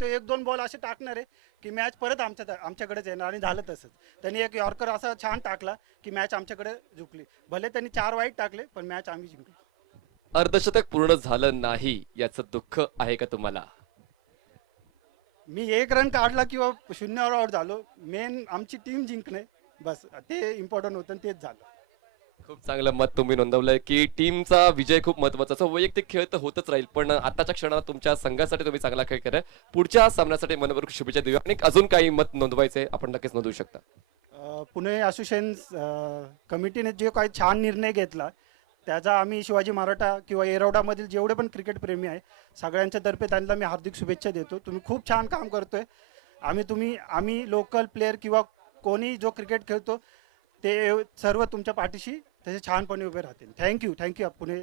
तो 1-2 बॉल असे टाकणार आहे की मॅच परत आमच्याकडेच येणार आणि झालं तसंच. त्यांनी एक यॉर्कर असा छान टाकला की मॅच आमच्याकडे झुकली. भले त्यांनी 4 वाईट टाकले पण मॅच आम्ही जिंकलो. अर्धशतक पूर्ण झालं नाही याचं दुःख आहे का तुम्हाला? मी 1 रन काढला किंवा 0वर आउट झालो, मेन आमची टीम जिंकणे बस ते इम्पॉर्टंट होतं आणि तेच झालं. खूप चांगलं मत तुम्ही नोंदवलंय की टीमचा विजय खूप महत्वाचा असतो. वैयक्तिक खेळ तर होतच राहील पण आताच्या क्षणाला तुमच्या संघासाठी तुम्ही चांगला खेळ केलाय. पुढच्या सामन्यासाठी मनपूर्वक शुभेच्छा देऊया. आणि अजून काही मत नोंदवायचे आपण नक्कीच नोंदवू शकता. पुणे असोसिएशन कमिटीने जे काही छान निर्णय घेतला त्याचा आम्ही शिवाजी मराठा किंवा येरवडामधील जेवढे पण क्रिकेट प्रेमी आहे सगळ्यांच्या तर्फे त्यांना मी हार्दिक शुभेच्छा देतो. तुम्ही खूप छान काम करतोय. आम्ही लोकल प्लेयर किंवा कोणी जो क्रिकेट खेळतो ते सर्व तुमच्या पाठीशी तसे छानपणे उभे राहतील. थँक्यू पुणे.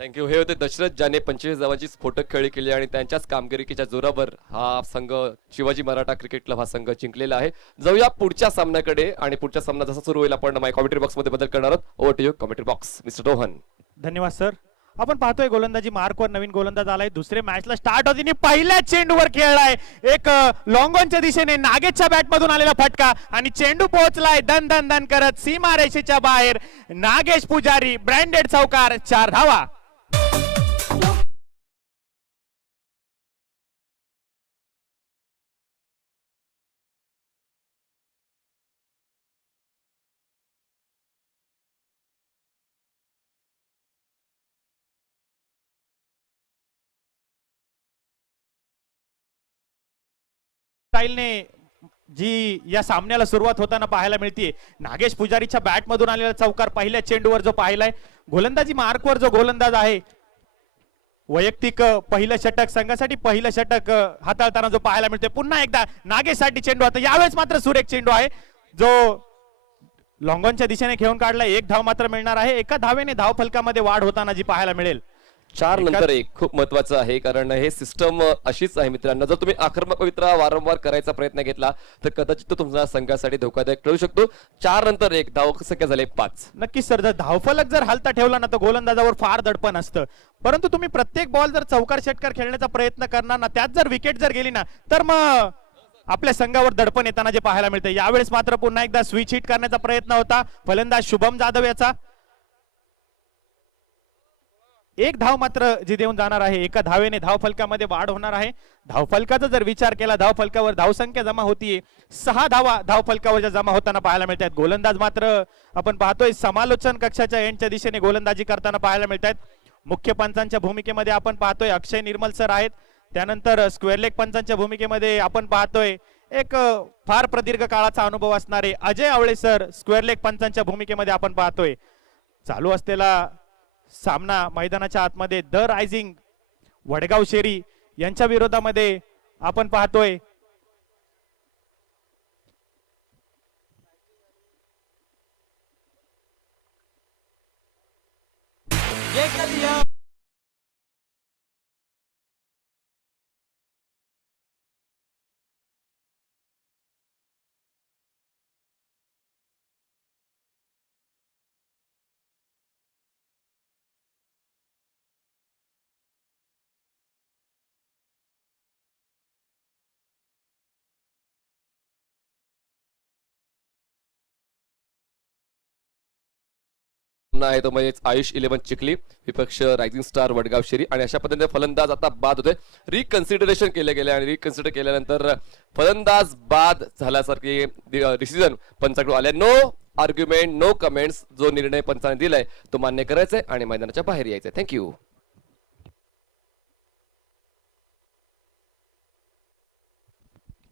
थँक्यू. हे होते दशरथ ज्याने 25 धावांची स्फोटक खेळी केली आणि त्यांच्याच कामगिरीच्या जोरावर हा संघ शिवाजी मराठा क्रिकेट क्लब हा संघ जिंकलेला आहे. जाऊया पुढच्या सामन्याकडे आणि पुढचा सामना जसा सुरू होईल आपण माय कॉमेंट्री बॉक्स मध्ये बदल करणार आहोत. Over to you commentary box mister Rohan. धन्यवाद सर. आपण पाहतोय गोलंदाजी मार्कवर नवीन गोलंदाज आलाय. दुसरे मॅचला स्टार्ट होती पहिल्या चेंडूवर खेळलाय एक लॉंग ऑनच्या दिशेने नागेशच्या बॅट मधून आलेला फटका आणि चेंडू पोहोचलाय दन दन दन करत सीमा रेषेच्या बाहेर. नागेश पुजारी ब्रँडेड चौकार 4 धावा. स्टाईलने जी या सामन्याला सुरुवात होताना पाहायला मिळते. नागेश पुजारीच्या बॅट मधून आलेला चौकार पहिल्या चेंडूवर जो पाहिलाय. गोलंदाजी मार्कवर जो गोलंदाज आहे वैयक्तिक पहिलं षटक संघासाठी पहिलं षटक हाताळताना जो पाहायला मिळते. पुन्हा एकदा नागेशसाठी चेंडू आता यावेळेस मात्र सुरेख चेंडू आहे जो लॉंगॉनच्या दिशेने खेळून काढला. 1 धाव मात्र मिळणार आहे. एका धावेने धाव फलकामध्ये वाढ होताना जी पाहायला मिळेल. 4 नंतर 1 खूप महत्वाचं आहे कारण हे सिस्टम अशीच आहे मित्रांनो. जर तुम्ही आक्रमक पवित्रा वारंवार करायचा प्रयत्न घेतला तर कदाचित तो तुमच्या संघासाठी धोकादायक ठरू शकतो. 4 नंतर 1 धाव संख्या झाले 5. नक्कीच सर. जर धावफलक जर हलता ठेवला ना तर गोलंदाजावर फार दडपण असतं. परंतु तुम्ही प्रत्येक बॉल जर चौकार षटकार खेळण्याचा प्रयत्न करणार ना त्यात जर विकेट जर गेली ना तर मग आपल्या संघावर दडपण येताना जे पाहायला मिळते. यावेळेस मात्र पुन्हा एकदा स्विच हिट करण्याचा प्रयत्न होता फलंदाज शुभम जाधव याचा. 1 धाव मात्र जी देऊन जाणार आहे. एका धावेने धाव फलकामध्ये वाढ होणार आहे. धाव फलकाचा जर विचार केला धाव फलकावर धावसंख्या जमा होतीये 6 धावा धाव फलकावर जमा होताना पाहायला मिळतात. गोलंदाज मात्र आपण पाहतोय समालोचन कक्षाच्या एंडच्या दिशेने गोलंदाजी करताना पाहायला मिळतात. मुख्य पंचांच्या भूमिकेमध्ये आपण पाहतोय अक्षय निर्मल सर आहेत. त्यानंतर स्क्वेअर लेग पंचांच्या भूमिकेमध्ये आपण पाहतोय एक फार प्रदीर्घ काळाचा अनुभव असणारे अजय आवळे सर स्क्वेअर लेग पंचांच्या भूमिकेमध्ये आपण पाहतोय. चालू असलेला सामना मैदानाच्या आतमध्ये द रायझिंग वडगाव शेरी यांच्या विरोधामध्ये आपण पाहतोय आहे तो म्हणजे आयुष 11 चिखली विपक्ष रायझिंग स्टार वडगाव शेरी. आणि अशा पद्धतीने फलंदाज आता बाद होते. रिकन्सिडरेशन केले गेले आणि रिकन्सिडर केल्यानंतर फलंदाज बाद झाल्यासारखे डिसिजन पंचाकडून आले. No argument no comments. जो निर्णय पंचाने दिलाय तो मान्य करायचा आणि मैदानाच्या बाहेर यायचंय. थँक्यू.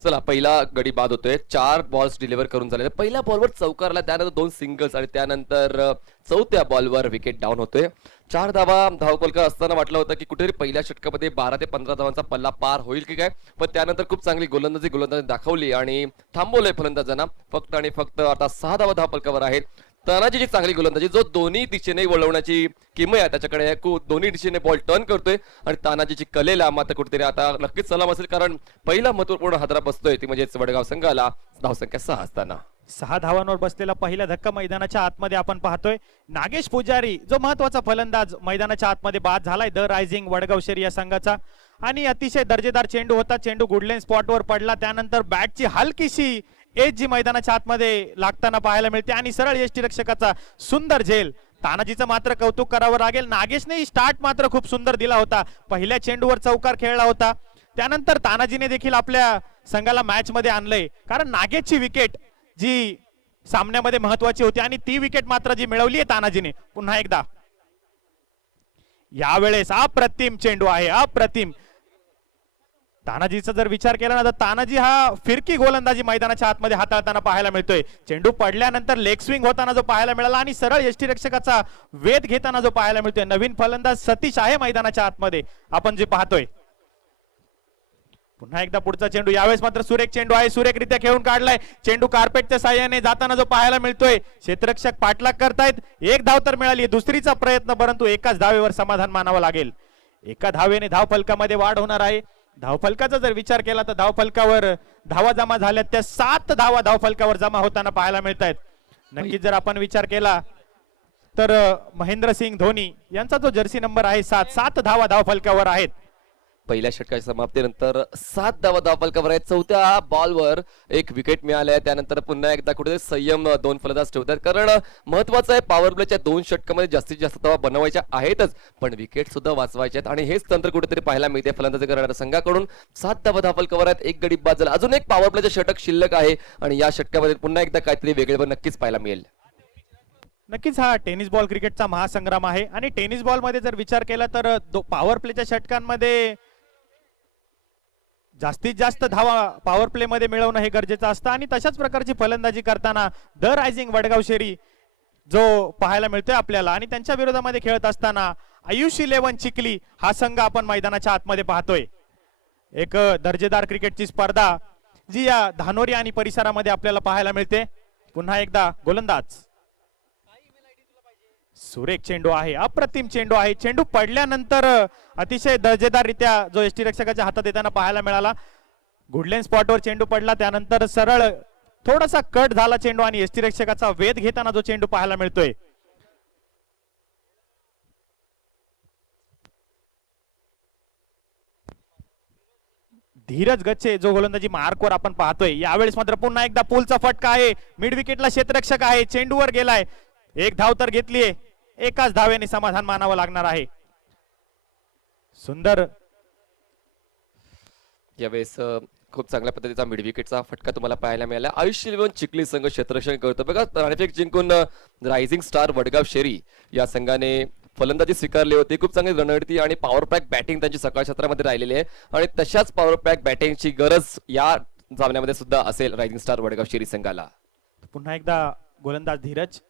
चला पहिला गडी बाद होतोय. 4 बॉल्स डिलिव्हर करून झाले. पहिल्या बॉलवर चौकारला त्यानंतर 2 सिंगल्स आणि त्यानंतर चौथ्या बॉलवर विकेट डाऊन होतोय. 4 धावा धावफलक असताना वाटलं होतं की कुठेतरी पहिल्या षटकामध्ये 12 ते 15 धावांचा पल्ला पार होईल की काय. पण त्यानंतर खूप चांगली गोलंदाजी दाखवली आणि थांबवलंय फलंदाजांना. फक्त आणि फक्त आता 6 धावा धावफलकावर आहेत. तानाजीची चांगली गोलंदाजी जो दोन्ही दिशेने वळवण्याची किमया आहे त्याच्याकडे दोन्ही दिशेने बॉल टर्न करतोय आणि तानाजीची कलेला मात्र कुठेतरी आता नक्कीच सलाम असेल कारण पहिला महत्वपूर्ण हादरा बसतोय ती म्हणजे वडगाव संघाला धावसंख्या 6 असताना. 6 धावांवर बसलेला पहिला धक्का मैदानाच्या आतमध्ये आपण पाहतोय. नागेश पुजारी जो महत्वाचा फलंदाज मैदानाच्या आतमध्ये बाद झालाय द रायझिंग वडगाव शेरी या संघाचा. आणि अतिशय दर्जेदार चेंडू होता. चेंडू गुडलेन स्पॉटवर पडला, त्यानंतर बॅटची हलकीशी एज जी मैदानाच्या आतमध्ये लागताना पाहायला मिळते आणि सरळ यष्टीरक्षकाचा सुंदर झेल. तानाजीचं मात्र कौतुक करावं लागेल. नागेशने स्टार्ट मात्र खूप सुंदर दिला होता. पहिल्या चेंडूवर चौकार खेळला होता. त्यानंतर तानाजीने देखील आपल्या संघाला मॅच मध्ये आणलंय, कारण नागेशची विकेट जी सामन्यामध्ये महत्वाची होती आणि ती विकेट मात्र जी मिळवली आहे तानाजीने. पुन्हा एकदा यावेळेस अप्रतिम चेंडू आहे, अप्रतिम. तानाजीचा जर विचार केला ना तर तानाजी हा फिरकी गोलंदाजी मैदानाच्या आतमध्ये हाताळताना पाहायला मिळतोय. चेंडू पडल्यानंतर लेग स्विंग होताना जो पाहायला मिळाला आणि सरळ यष्टीरक्षकाचा वेध घेताना जो पाहायला मिळतोय. नवीन फलंदाज सतीश आहे मैदानाच्या आतमध्ये आपण जे पाहतोय. पुन्हा एकदा पुढचा चेंडू, यावेळेस मात्र सुरेख चेंडू आहे, सुरेखरित्या खेळून काढलाय. चेंडू कार्पेटच्या साह्याने जाताना जो पाहायला मिळतोय. क्षेत्ररक्षक पाठलाग करतायत. एक धाव तर मिळाली, दुसरीचा प्रयत्न, परंतु एकाच धावेवर समाधान मानावं लागेल. एका धावेने धाव फलकामध्ये वाढ होणार आहे. धावफलकाचा जर विचार केला तर धावफलकावर धावा जमा झाल्यात त्या 7 धावा धावफलकावर जमा होताना पाहायला मिळत आहेत. नक्कीच जर आपण विचार केला तर महेंद्रसिंग धोनी यांचा जो जर्सी नंबर आहे 7 धावा धावफलकावर आहेत. पहिल्या षटकाच्या समाप्तीनंतर 7 धावा धावफलकावर आहेत. चौथ्या बॉलवर एक विकेट मिळाली आहे. त्यानंतर पुन्हा एकदा कुठेतरी संयम 2 फलंदाज ठेवतात, कारण महत्वाचं आहे पॉवर प्लेच्या 2 षटकामध्ये जास्तीत जास्त धावा बनवायच्या आहेतच, पण विकेट सुद्धा वाचवायच्या आहेत आणि हेच तंत्र कुठेतरी पाहायला मिळते फलंदाजी करणाऱ्या संघाकडून. 7 धावा धावफलकावर आहेत, एक गडी बाद झाला. अजून एक पॉवर प्लेचं षटक शिल्लक आहे आणि या षटकामध्ये पुन्हा एकदा काहीतरी वेगळे नक्कीच पाहायला मिळेल. नक्कीच हा टेनिस बॉल क्रिकेटचा महासंग्राम आहे आणि टेनिस बॉल मध्ये जर विचार केला तर पॉवर प्लेच्या षटकांमध्ये जास्तीत जास्त धावा पॉवर प्ले मध्ये मिळवणं हे गरजेचं असतं आणि तशाच प्रकारची फलंदाजी करताना द रायझिंग वडगाव शेरी जो पाहायला मिळतोय आपल्याला आणि त्यांच्या विरोधामध्ये खेळत असताना आयुष 11 चिखली हा संघ आपण मैदानाच्या आतमध्ये पाहतोय. एक दर्जेदार क्रिकेटची स्पर्धा जी या धानोरी आणि परिसरामध्ये आपल्याला पाहायला मिळते. पुन्हा एकदा गोलंदाज, सुरेख चेंडू आहे, अप्रतिम चेंडू आहे. चेंडू पडल्यानंतर अतिशय दर्जेदाररित्या जो यष्टीरक्षकाच्या हातात येताना पाहायला मिळाला. गुडलेन स्पॉटवर चेंडू पडला, त्यानंतर सरळ थोडासा कट झाला चेंडू आणि यष्टीरक्षकाचा वेध घेताना जो चेंडू पाहायला मिळतोय. धीरज गच्छे जो गोलंदाजी मार्कवर आपण पाहतोय. यावेळेस मात्र पुन्हा एकदा पुलचा फटका आहे. मिड विकेटला क्षेत्ररक्षक आहे, चेंडूवर गेलाय. एक धाव तर घेतलीये, एकाच धावेने समाधान मानावं लागणार आहे. सुंदर यावेळेस खूप चांगल्या पद्धतीचा मिड विकेटचा फटका तुम्हाला पाहायला मिळाला. आयुष 11 चिखली संघ क्षेत्ररक्षण करतो बघा. नाणेफेक जिंकून रायझिंग स्टार वडगाव शेरी या संघाने फलंदाजी स्वीकारली होती. खूप चांगली रणनीती आणि पॉवर पॅक बॅटिंग त्यांची सकाळ क्षेत्रामध्ये राहिलेली आहे आणि तशाच पॉवर पॅक बॅटिंगची गरज या सामन्यामध्ये सुद्धा असेल रायझिंग स्टार वडगाव शेरी संघाला. पुन्हा एकदा गोलंदाज धीरज.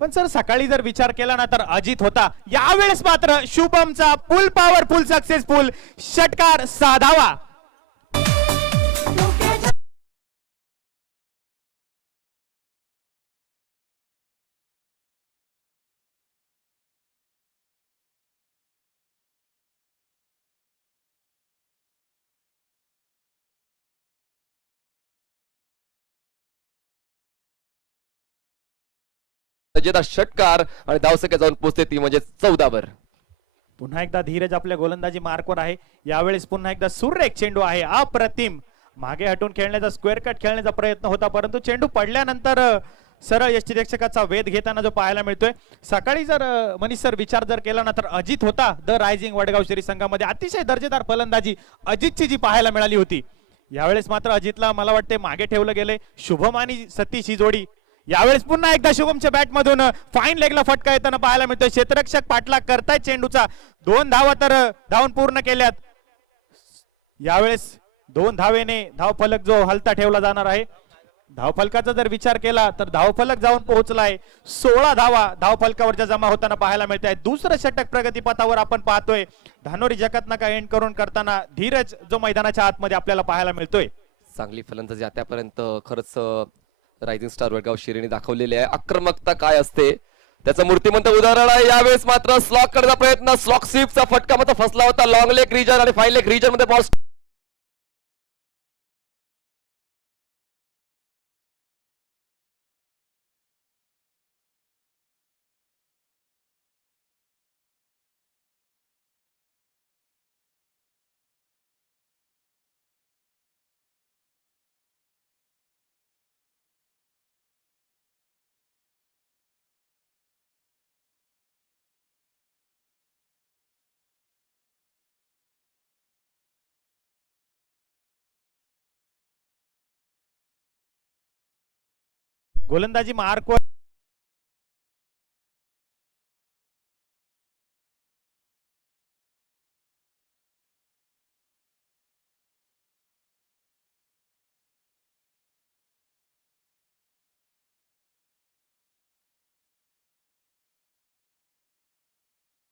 पण सर सकाळी जर विचार केला ना तर अजित होता. यावेळेस मात्र शुभमचा फुल पॉवरफुल सक्सेसफुल षटकार साधावा. दर्जेदार षटकार आणि धावसंख्या जाऊन पोहोचते ती म्हणजे 14 वर. पुन्हा एकदा धीरज आपल्या गोलंदाजी मार्कवर आहे. यावेळेस पुन्हा एकदा सुरेख चेंडू आहे, अप्रतिम. मागे हटून खेळण्याचा स्क्वेअर कट खेळण्याचा प्रयत्न होता, परंतु चेंडू पडल्यानंतर सरळ यष्टीरक्षकाचा वेध घेताना जो पाहायला मिळतोय. सकाळी जर मनीष सर विचार जर केला ना तर अजित होता द रायझिंग वडगाव शेरी संघामध्ये. अतिशय दर्जेदार फलंदाजी अजितची जी पाहायला मिळाली होती. यावेळेस मात्र अजितला मला वाटते मागे ठेवलं गेले. शुभम आणि सतीश ही जोडी. यावेळेस पुन्हा एकदा शुभमच्या बॅट मधून फाईन लेगला फटका येताना पाहायला मिळतोय. क्षेत्ररक्षक पाठलाग करतायत चेंडूचा. 2 धावा तर धावून पूर्ण केल्यात. यावेळेस 2 धावेने धावफलक जो हलता ठेवला जाणार आहे. धावफलकाचा जर विचार केला तर धावफलक जाऊन पोहोचलाय. 16 धावा धावफलकावरच्या जमा होताना पाहायला मिळत आहे. दुसरं षटक प्रगतीपथावर आपण पाहतोय. धानोरी जकातनाका एंड करून करताना धीरज जो मैदानाच्या आतमध्ये आपल्याला पाहायला मिळतोय. चांगली फलंदाजी आतापर्यंत खरंच रायझिंग स्टार वडगाव शेरीने दाखवलेली आहे. आक्रमकता काय असते त्याचं मूर्तिमंत उदाहरण आहे. यावेळेस मात्र स्लॉक करण्याचा प्रयत्न, स्लॉक स्वीपचा फटका मात्र फसला होता. लॉंग लेग रिजन आणि फाईन लेग रिजन मध्ये बॉल गोलंदाजी मार्क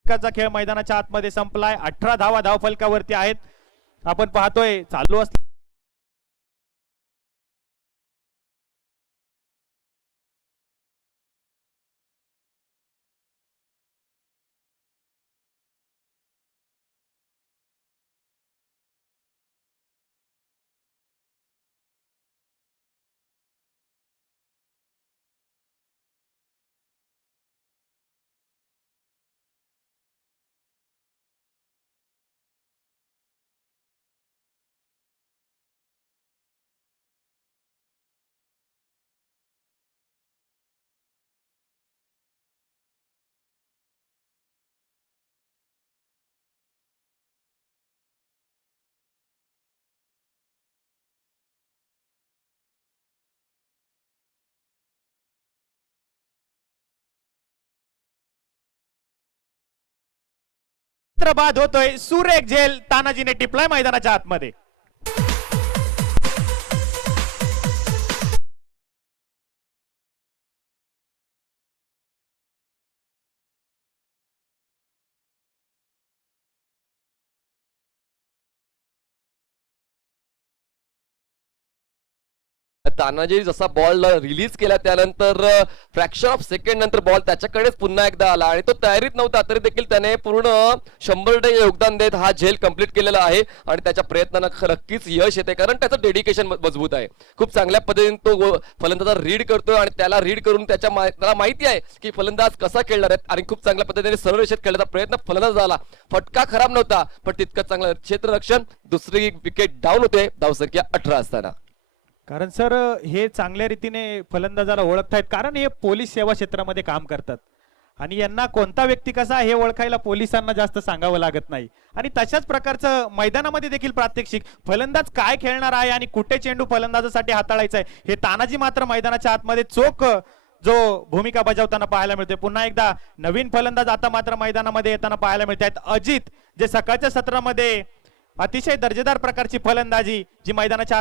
चा खेळ मैदानाच्या आतमध्ये संपलाय. 18 धावा धावफलकावरती आहेत. आपण पाहतोय चालू असते बाद होतोय. सुरेख झेल तानाजीने टिपलाय मैदानाच्या आतमध्ये. तानाजी जसा बॉल रिलीज केला त्यानंतर फ्रॅक्शन ऑफ सेकंड नंतर बॉल त्याच्याकडेच पुन्हा एकदा आला आणि तो तयारीत नव्हता तरी देखील त्याने पूर्ण 100% योगदान देत हा झेल कंप्लीट केलेला आहे आणि त्याच्या प्रयत्नांना नक्कीच यश येते कारण त्याचं डेडिकेशन मजबूत आहे. खूप चांगल्या पद्धतीने तो फलंदाज रीड करतोय आणि त्याला रीड करून त्याला माहिती आहे की फलंदाज कसा खेळणार आहे आणि खूप चांगल्या पद्धतीने सरळ रेषेत खेळण्याचा प्रयत्न फलंदाज झाला. फटका खराब नव्हता पण तितकं चांगलं क्षेत्ररक्षण. दुसरी विकेट डाऊन होते धावसंख्या 18 असताना. कारण सर हे चांगल्या रीतीने फलंदाजाला ओळखतायत कारण हे पोलीस सेवा क्षेत्रामध्ये काम करतात आणि यांना कोणता व्यक्ती कसा हे ओळखायला पोलिसांना जास्त सांगावं लागत नाही. आणि तशाच प्रकारचं मैदानामध्ये देखील प्रात्यक्षिक फलंदाज काय खेळणार आहे आणि कुठे चेंडू फलंदाजासाठी हाताळायचा आहे हे तानाजी मात्र मैदानाच्या आतमध्ये चोख जो भूमिका बजावताना पाहायला मिळते. पुन्हा एकदा नवीन फलंदाज आता मात्र मैदानामध्ये येताना पाहायला मिळत आहेत. अजित जे सकाळच्या सत्रामध्ये अतिशय दर्जेदार प्रकारची फलंदाजी जी मैदानाच्या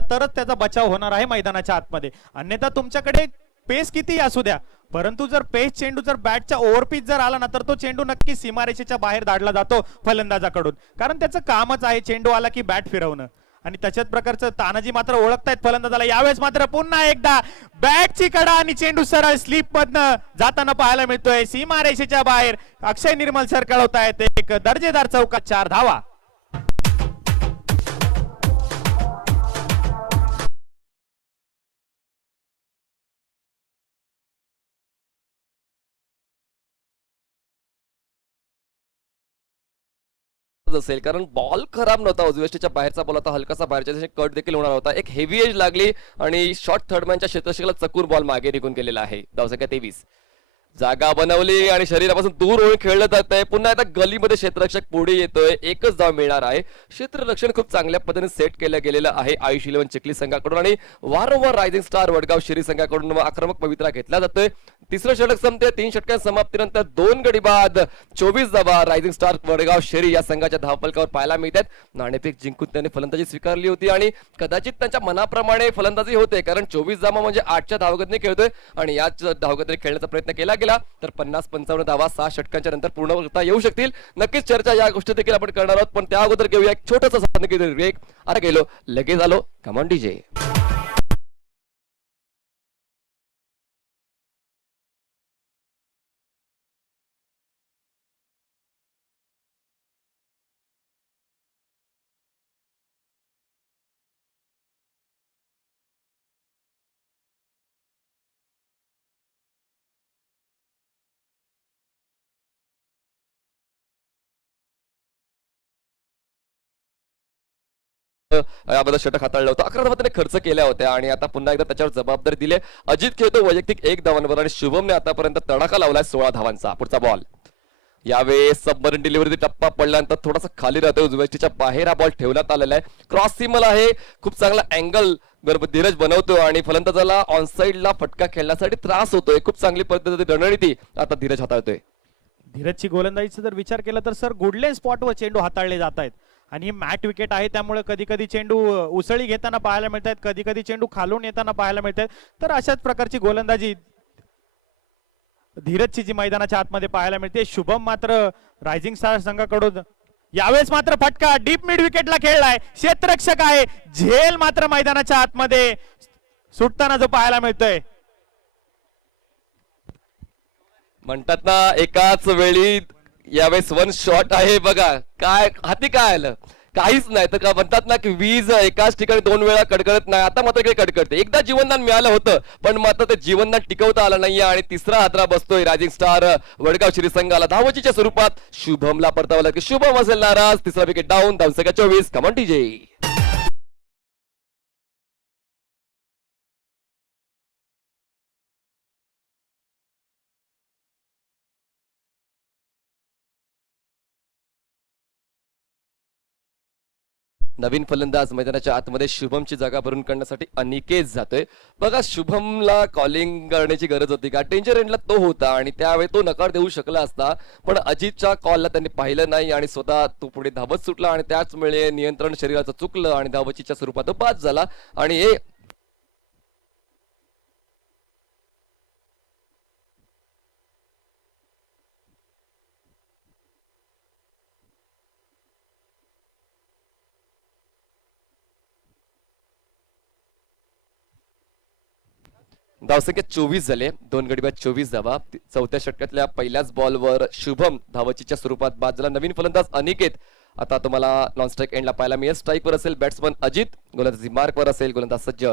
तरच त्याचा बचाव होणार आहे मैदानाच्या आतमध्ये. अन्यथा तुमच्याकडे पेस किती असू द्या परंतु जर पेस चेंडू जर बॅटच्या ओव्हरपिच जर आला ना तर तो चेंडू नक्की सीमारेषेच्या बाहेर धाडला जातो फलंदाजाकडून कारण त्याचं कामच आहे चेंडू आला की बॅट फिरवणं. आणि तशाच प्रकारचं तानाजी मात्र ओळखतायत फलंदाजाला. यावेळेस मात्र पुन्हा एकदा बॅटची कडा आणि चेंडू सरळ स्लिप मधनं जाताना पाहायला मिळतोय सीमारेषेच्या बाहेर. अक्षय निर्मल सर कळवतायत एक दर्जेदार चौकात 4 धावा. असेल कारण बॉल खराब नव्हता. उजव्याच्या बाहेरचा बॉल होता हलकासा बाहेरच्या कट देखील होणार होता. एक हेवी एज लागली आणि शॉर्ट थर्डमॅनच्या क्षेत्ररक्षकाला चकून बॉल मागे निघून गेलेला आहे. धावसंख्या 23. जागा बनवली आणि शरीरापासून दूर होऊन खेळलं जात आहे. पुन्हा आता गलीमध्ये क्षेत्ररक्षक पुढे येतोय. एकच धाव मिळणार आहे. क्षेत्ररक्षण खूप चांगल्या पद्धतीने सेट केलं गेलेलं आहे आयुष 11 चिखली संघाकडून आणि वारंवार रायझिंग स्टार वडगाव शिरी संघाकडून आक्रमक पवित्रा घेतला जातोय. तिसरं षटक संपते. 3 षटकांच्या समाप्तीनंतर 2 गडी बाद 24 धावा रायझिंग स्टार वडगाव शेरी या संघाच्या धावफलकावर पाहायला मिळतात. नाणेफेक जिंकून त्याने फलंदाजी स्वीकारली होती आणि कदाचित त्यांच्या मनाप्रमाणे फलंदाजी होते कारण 24 धावा म्हणजे 8च्या धावगतीने खेळतोय आणि याच धावगतीने खेळण्याचा प्रयत्न केला गेला तर 50-55 धावा 6 षटकांच्या नंतर पूर्ण करता येऊ शकतील. नक्कीच चर्चा या गोष्टी देखील आपण करणार आहोत पण त्या अगोदर घेऊया एक छोटासा ब्रेक. अरे गेलो लगेच आलो. Come on DJ. याबद्दल षटक हाताळलं होतं. 11 धावा त्याने खर्च केल्या होत्या आणि आता पुन्हा एकदा त्याच्यावर जबाबदारी दिली. अजित खेळतो वैयक्तिक 1 धावांवर आणि शुभमने आतापर्यंत तडाखा लावलाय 16 धावांचा. पुढचा बॉल यावेळेस सबमरीन डिलिव्हरी टप्पा पडल्यानंतर थोडासा खाली राहतोय. उजव्याच्या बाहेर हा बॉल ठेवण्यात आलेला आहे. क्रॉस सीमल आहे, खूप चांगला अँगल धीरज बनवतो आणि फलंदाजाला ऑनसाइडला फटका खेळण्यासाठी त्रास होतोय. खूप चांगली पद्धतीने रणनीती आता धीरज हाताळतोय. धीरजची गोलंदाजीचा जर विचार केला तर सर गुडलेन स्पॉटवर चेंडू हाताळले जात आहेत आणि ही मॅट विकेट आहे, त्यामुळे कधी कधी चेंडू उसळी घेताना पाहायला मिळत आहेत, कधी कधी चेंडू खालून येताना पाहायला मिळत आहेत. तर अशाच प्रकारची गोलंदाजी धीरजची जी मैदानाच्या आतमध्ये पाहायला मिळते. शुभम मात्र रायझिंग स्टार संघाकडून यावेळेस मात्र फटका डीप मिड विकेटला खेळलाय. क्षेत्ररक्षक आहे, झेल मात्र मैदानाच्या आतमध्ये सुटताना जो पाहायला मिळतोय. म्हणतात ना एकाच वेळी यावेळेस 1 शॉट आहे. बघा काय हाती काय आलं, काहीच नाही. तर का म्हणतात ना की वीज एकाच ठिकाणी 2 वेळा कडकडत नाही. आता मात्र काही कडकडते. एकदा जीवनदान मिळालं होतं पण मात्र ते जीवनदान टिकवता आलं नाहीये आणि तिसरा हादरा बसतोय रायझिंग स्टार वडगाव श्री संघाला. धावचीच्या स्वरूपात शुभमला परतावं लागेल. शुभम असेल नाराज. तिसरा विकेट डाऊन. धावसंख्या 24. Come on TJ. नवीन फलंदाज मैदानाच्या आतमध्ये शुभमची जागा भरून काढण्यासाठी अनिकेत जातोय. बघा शुभमला कॉलिंग करण्याची गरज होती का? डेंजर एंडला तो होता आणि त्यावेळी तो नकार देऊ शकला असता, पण अजितच्या कॉलला त्यांनी पाहिलं नाही आणि स्वतः तो पुढे धावत सुटला आणि त्याचमुळे नियंत्रण शरीराचं चुकलं आणि धावचीच्या स्वरूपात तो बाद झाला. आणि हे धावसंख्या 24 झाले. 2 गडी बाद 24 धावा. चौथ्या षटकातल्या पहिल्याच बॉलवर शुभम धावचीच्या स्वरूपात बाद झाला. नवीन फलंदाज अनिकेत आता तुम्हाला नॉन स्ट्राईक एंडला पाहायला मिळेल. स्ट्राईकवर असेल बॅट्समन अजित, गोलंदाजी मार्कवर असेल गोलंदाज सज्ज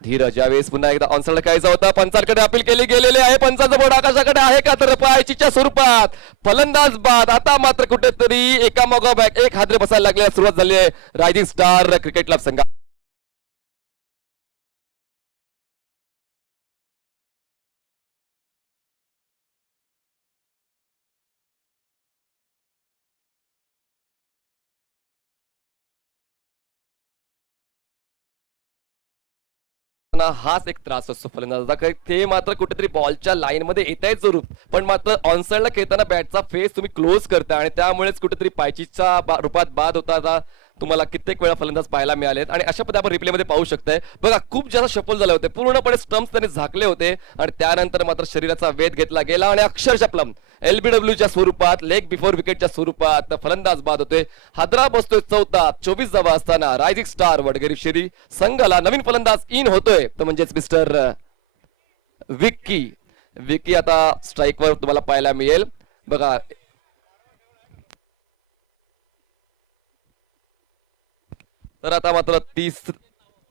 धीरज. यावेळेस पुन्हा एकदा ऑनसाइड खेळायचा होता. पंचांकडे अपील केली गेलेले आहे. पंचाचा बोर्ड आकाशाकडे आहे का? तर पायचीच्या स्वरूपात फलंदाज बाद. आता मात्र कुठेतरी एका मागोमाग एक हादरे बसायला लागले. सुरुवात झाली आहे रायझिंग स्टार क्रिकेट क्लब संघा. हाच एक त्रास असतो फलंदाजाचा. ते मात्र कुठेतरी बॉलच्या लाईन मध्ये येत आहे जरूर, पण मात्र ऑनसाइडला खेळताना बॅटचा फेस तुम्ही क्लोज करता आणि त्यामुळेच कुठेतरी पायचीच्या रूपात बाद होता. तुम्हाला कित्येक वेळा फलंदाज पाहायला मिळालेत आणि अशा पद्धतीने आपण रिप्ले मध्ये पाहू शकताय. बघा खूप जास्त शफल झाले होते, पूर्णपणे स्टम्प्स त्यांनी झाकले होते आणि त्यानंतर मात्र शरीराचा वेध घेतला गेला आणि अक्षरशः प्लम LBWच्या स्वरूपात लेग बिफोर विकेटच्या स्वरूपात फलंदाज बाद होतोय. हादरा बसतोय चौथा. 24 धावा असताना रायझिंग स्टार वडगेरी श्री संघाला नवीन फलंदाज इन होतोय, तो म्हणजेच मिस्टर विक्की आता स्ट्राईकवर तुम्हाला पाहायला मिळेल. बघा तर आता मात्र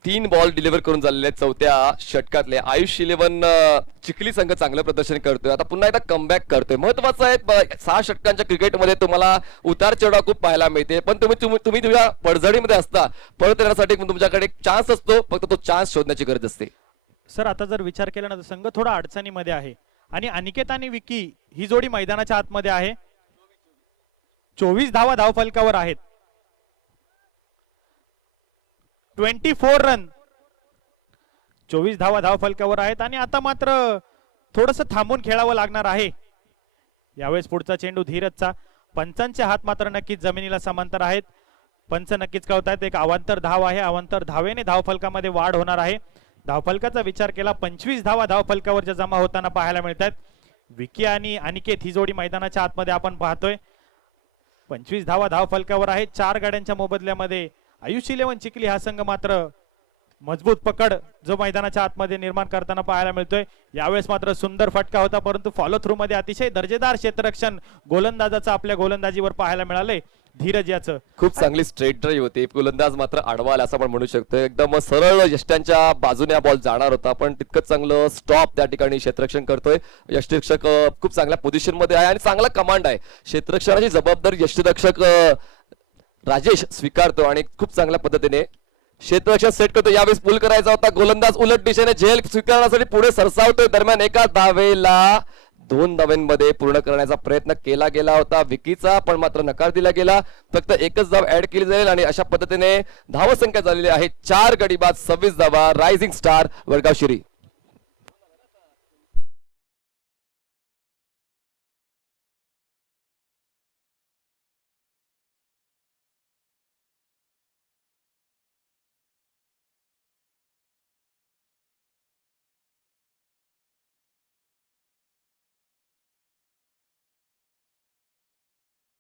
3 बॉल डिलिव्हर करून झालेले चौथ्या षटकातले. आयुष 11 चिखली संघ चांगलं प्रदर्शन करतोय. आता पुन्हा एकदा कमबॅक करतोय. महत्वाचं आहे 6 षटकांच्या क्रिकेटमध्ये तुम्हाला उतार चढाव खूप पाहायला मिळते, पण तुम्ही तुझ्या पडझडीमध्ये असता. परत येण्यासाठी तुमच्याकडे एक चान्स असतो, फक्त तो चान्स शोधण्याची गरज असते. सर आता जर विचार केला ना तर संघ थोडा अडचणीमध्ये आहे आणि अनिकेत आणि विकी ही जोडी मैदानाच्या आतमध्ये आहे. 24 धावा धावफलकावर आहेत. 24 रन 24 धावा धावफलकावर आहेत आणि आता मात्र थोडस थांबून खेळावं लागणार आहे. यावेळेस पुढचा चेंडू धीरजचा. पंचांचे हात मात्र नक्कीच जमिनीला समांतर आहेत. पंच नक्कीच कळतायत एक अवांतर धाव आहे. अवांतर धावेने धावफलकामध्ये वाढ होणार आहे. धावफलकाचा विचार केला 25 धावा धावफलकावर ज्या जमा होताना पाहायला मिळतात. विकी आणि अनिकेत ही जोडी मैदानाच्या आतमध्ये आपण पाहतोय. 25 धावा धावफलकावर आहेत. 4 गाड्यांच्या मोबदल्यामध्ये आयुष 11 चिखली हा संघ मात्र मजबूत पकड जो मैदानाच्या आतमध्ये निर्माण करताना पाहायला मिळतोय. यावेळेस मात्र सुंदर फटका होता, परंतु फॉलो थ्रू मध्ये अतिशय दर्जेदार क्षेत्ररक्षण गोलंदाजाचं आपल्या गोलंदाजीवर पाहायला मिळाले. धीरज याचं खूप चांगली स्ट्रेट ड्राईव्ह होती. गोलंदाज मात्र आडवा आला असं आपण म्हणू शकतो. एकदम सरळ यष्ट्यांच्या बाजूने बॉल जाणार होता, पण तितकंच चांगलं स्टॉप त्या ठिकाणी क्षेत्ररक्षण करतोय. यष्टिरक्षक खूप चांगल्या पोझिशन मध्ये आहे आणि चांगला कमांड आहे. क्षेत्ररक्षणाची जबाबदारी यष्टिरक्षक राजेश स्वीकारतो आणि खूप चांगल्या पद्धतीने क्षेत्ररक्षण सेट करतो. यावेळेस पूल करायचा होता, गोलंदाज उलट दिशेने झेल स्वीकारण्यासाठी पुढे सरसावतोय. दरम्यान एका धावेला 2 धावांमध्ये पूर्ण करण्याचा प्रयत्न केला गेला होता विकीचा, पण मात्र नकार दिला गेला. फक्त एकच धाव ऍड केली जाईल आणि अशा पद्धतीने धावसंख्या झालेली आहे 4 गडी बाद 26 धावा. Rising star Vadgaon Shiri.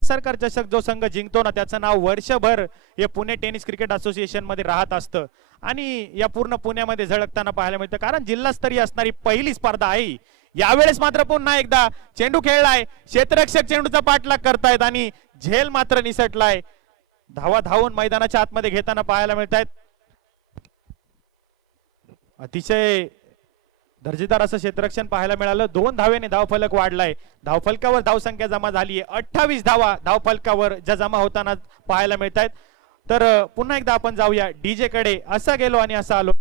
सरकार चषक जो संघ जिंकतो ना त्याचं नाव वर्षभर हे पुणे टेनिस क्रिकेट असोसिएशन मध्ये राहत असतं आणि या पूर्ण पुण्यामध्ये झळकताना पाहायला मिळतं, कारण जिल्हास्तरीय असणारी पहिली स्पर्धा आहे. यावेळेस मात्र पुन्हा एकदा चेंडू खेळलाय, क्षेत्ररक्षक चेंडूचा पाठलाग करतायत आणि झेल मात्र निसटलाय. धावा धावून मैदानाच्या आतमध्ये घेताना पाहायला मिळत आहेत. अतिशय दर्जेदार असं क्षेत्ररक्षण पाहायला मिळालं. 2 धावेने धावफलक वाढलाय. धावफलकावर धावसंख्या जमा झाली आहे 28 धावा धावफलकावर ज्या जमा होताना पाहायला मिळत आहेत. तर पुन्हा एकदा आपण जाऊया डीजे कडे. असा गेलो आणि असा आलो.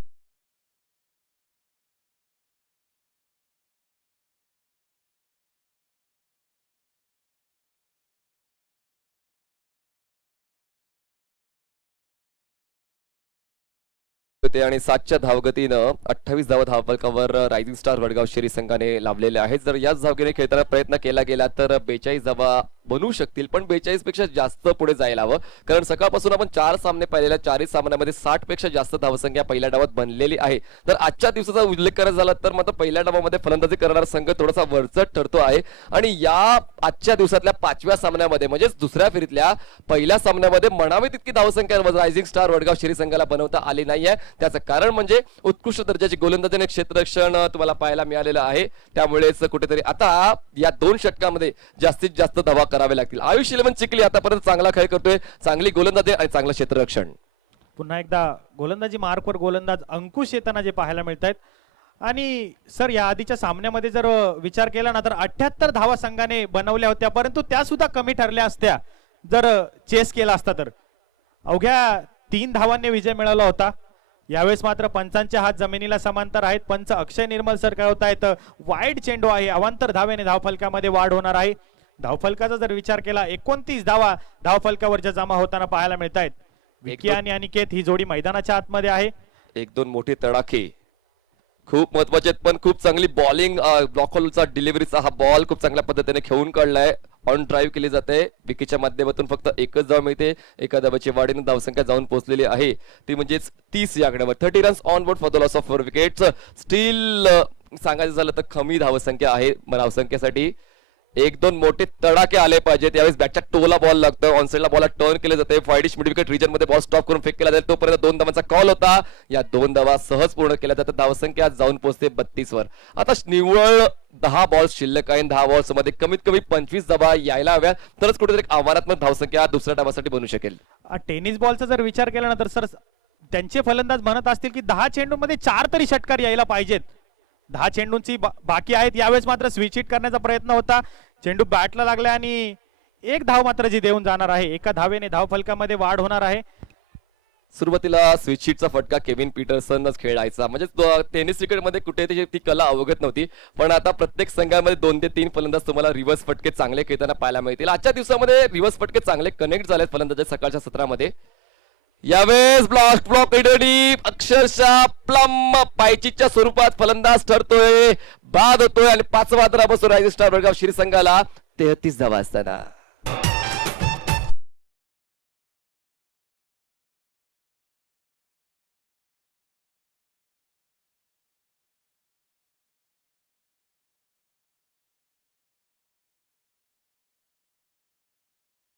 आणि 7च्या धावगतीनं 28 धावा धावफलकावर रायझिंग स्टार वडगाव शिरी संघाने लावलेले आहेत. जर याच धावगतीने खेळताना प्रयत्न केला गेला तर 42 धावा बनवू शकतील, पण 42 पेक्षा जास्त पुढे जायला हवं, कारण सकाळपासून आपण 4 सामने पाहिलेल्या 4 सामन्यामध्ये 60 पेक्षा जास्त धावसंख्या पहिल्या डावात बनलेली आहे. तर आजच्या दिवसाचा उल्लेख करायचा झाला तर मात्र पहिल्या डावामध्ये फलंदाजी करणारा संघ थोडासा वरचढ ठरतो आहे आणि या आजच्या दिवसातल्या 5व्या सामन्यामध्ये म्हणजेच दुसऱ्या फेरीतल्या पहिल्या सामन्यामध्ये म्हणावी तितकी धावसंख्या रायझिंग स्टार वडगाव शिरी संघाला बनवता आली नाहीये. त्याचं कारण म्हणजे उत्कृष्ट दर्जाची गोलंदाजी आणि क्षेत्ररक्षण तुम्हाला पाहायला मिळालेलं आहे. त्यामुळेच कुठेतरी आता या 2 षटकामध्ये जास्तीत जास्त धावा करावे लागतील. आयुष 11 चिखली आतापर्यंत चांगला खेळ करतोय, चांगली गोलंदाजी आणि चांगलं क्षेत्ररक्षण. पुन्हा एकदा गोलंदाजी मार्कवर गोलंदाज अंकुश येताना जे पाहायला मिळत आहेत. आणि सर या आधीच्या सामन्यामध्ये जर विचार केला ना तर 78 धावा संघाने बनवल्या होत्या, परंतु त्या सुद्धा कमी ठरल्या असत्या जर चेस केला असता तर. अवघ्या 3 धावांनी विजय मिळवला होता. यावेळेस मात्र पंचांचे हात जमिनीला समांतर आहेत. पंच अक्षय निर्मल सर कळवत आहेत वाईड चेंडू आहे, अवांतर धावेने धावफलकामध्ये वाढ होणार आहे. धावफलकाचा जर विचार केला 29 धावा धावफलकावरच्या जमा होताना पाहायला मिळत आहेत. विकी आणि अनिकेत ही जोडी मैदानाच्या आतमध्ये आहे. 1-2 मोठे तडाखे खूप महत्वाचे आहेत, पण खूप चांगली बॉलिंग. ब्लॉकहोलचा डिलिव्हरीचा हा बॉल खूप चांगल्या पद्धतीने खेळून काढलाय. ऑन ड्राईव्ह केली जाते. विकीच्या माध्यमातून फक्त एकच धाव मिळते. एका धावाची वाढीने धावसंख्या जाऊन पोहोचलेली आहे ती म्हणजेच 30 या आकड्यावर. 30 runs on board for the loss of 4 wickets. Steel सांगायचं झालं तर कमी धावसंख्या आहे धावसंख्येसाठी. 1-2 मोठे तडाखे आले पाहिजेत. यावेळेस बॅटच्या टोला बॉल लागतोय, ऑनसाइडला बॉल टर्न केले जाते. फायडिश मिड विकेट रिजन मध्ये बॉल स्टॉप करून फेक केला जाईल. तोपर्यंत 2 धावांचा कॉल होता. या 2 धावा सहज पूर्ण केल्या जातात. धावसंख्या जाऊन पोहोचते 32 वर. आता निव्वळ 10 बॉल्स शिल्लक आहे. 10 बॉल्स मध्ये कमीत कमी 25 धावा यायला हव्या, तरच कुठेतरी आव्हानात्मक धावसंख्या दुसऱ्या डावासाठी बनू शकेल. टेनिस बॉलचा जर विचार केला ना तर सर त्यांचे फलंदाज म्हणत असतील की 10 चेंडूमध्ये 4 तरी षटकार यायला पाहिजेत. 10 चेंडूंची बाकी आहेत. यावेळेस मात्र स्विच हिट करण्याचा प्रयत्न होता. चेंडू बॅटला लागला आणि 1 धाव मात्र जी देऊन जाणार आहे. एका धावेने धावफलकामध्ये वाढ होणार आहे. सुरुवातीला स्विच हिटचा फटका केविन पीटरसनच खेळायचा, म्हणजे टेनिस क्रिकेटमध्ये कुठे ती कला अवगत नव्हती, पण आता प्रत्येक संघामध्ये 2 ते 3 फलंदाज तुम्हाला रिव्हर्स फटके चांगले खेळताना पाहायला मिळतील. आजच्या दिवसामध्ये रिव्हर्स फटके चांगले कनेक्ट झालेत फलंदाजाच्या सकाळच्या सत्रामध्ये. यावेळेस ब्लॉक अक्षरशः प्लम पायचीच्या स्वरूपात फलंदाज ठरतोय, बाद होतोय आणि 5वा धावा बसून रायझिंग स्टार वडगाव शिरी संघाला 33 धावा असताना.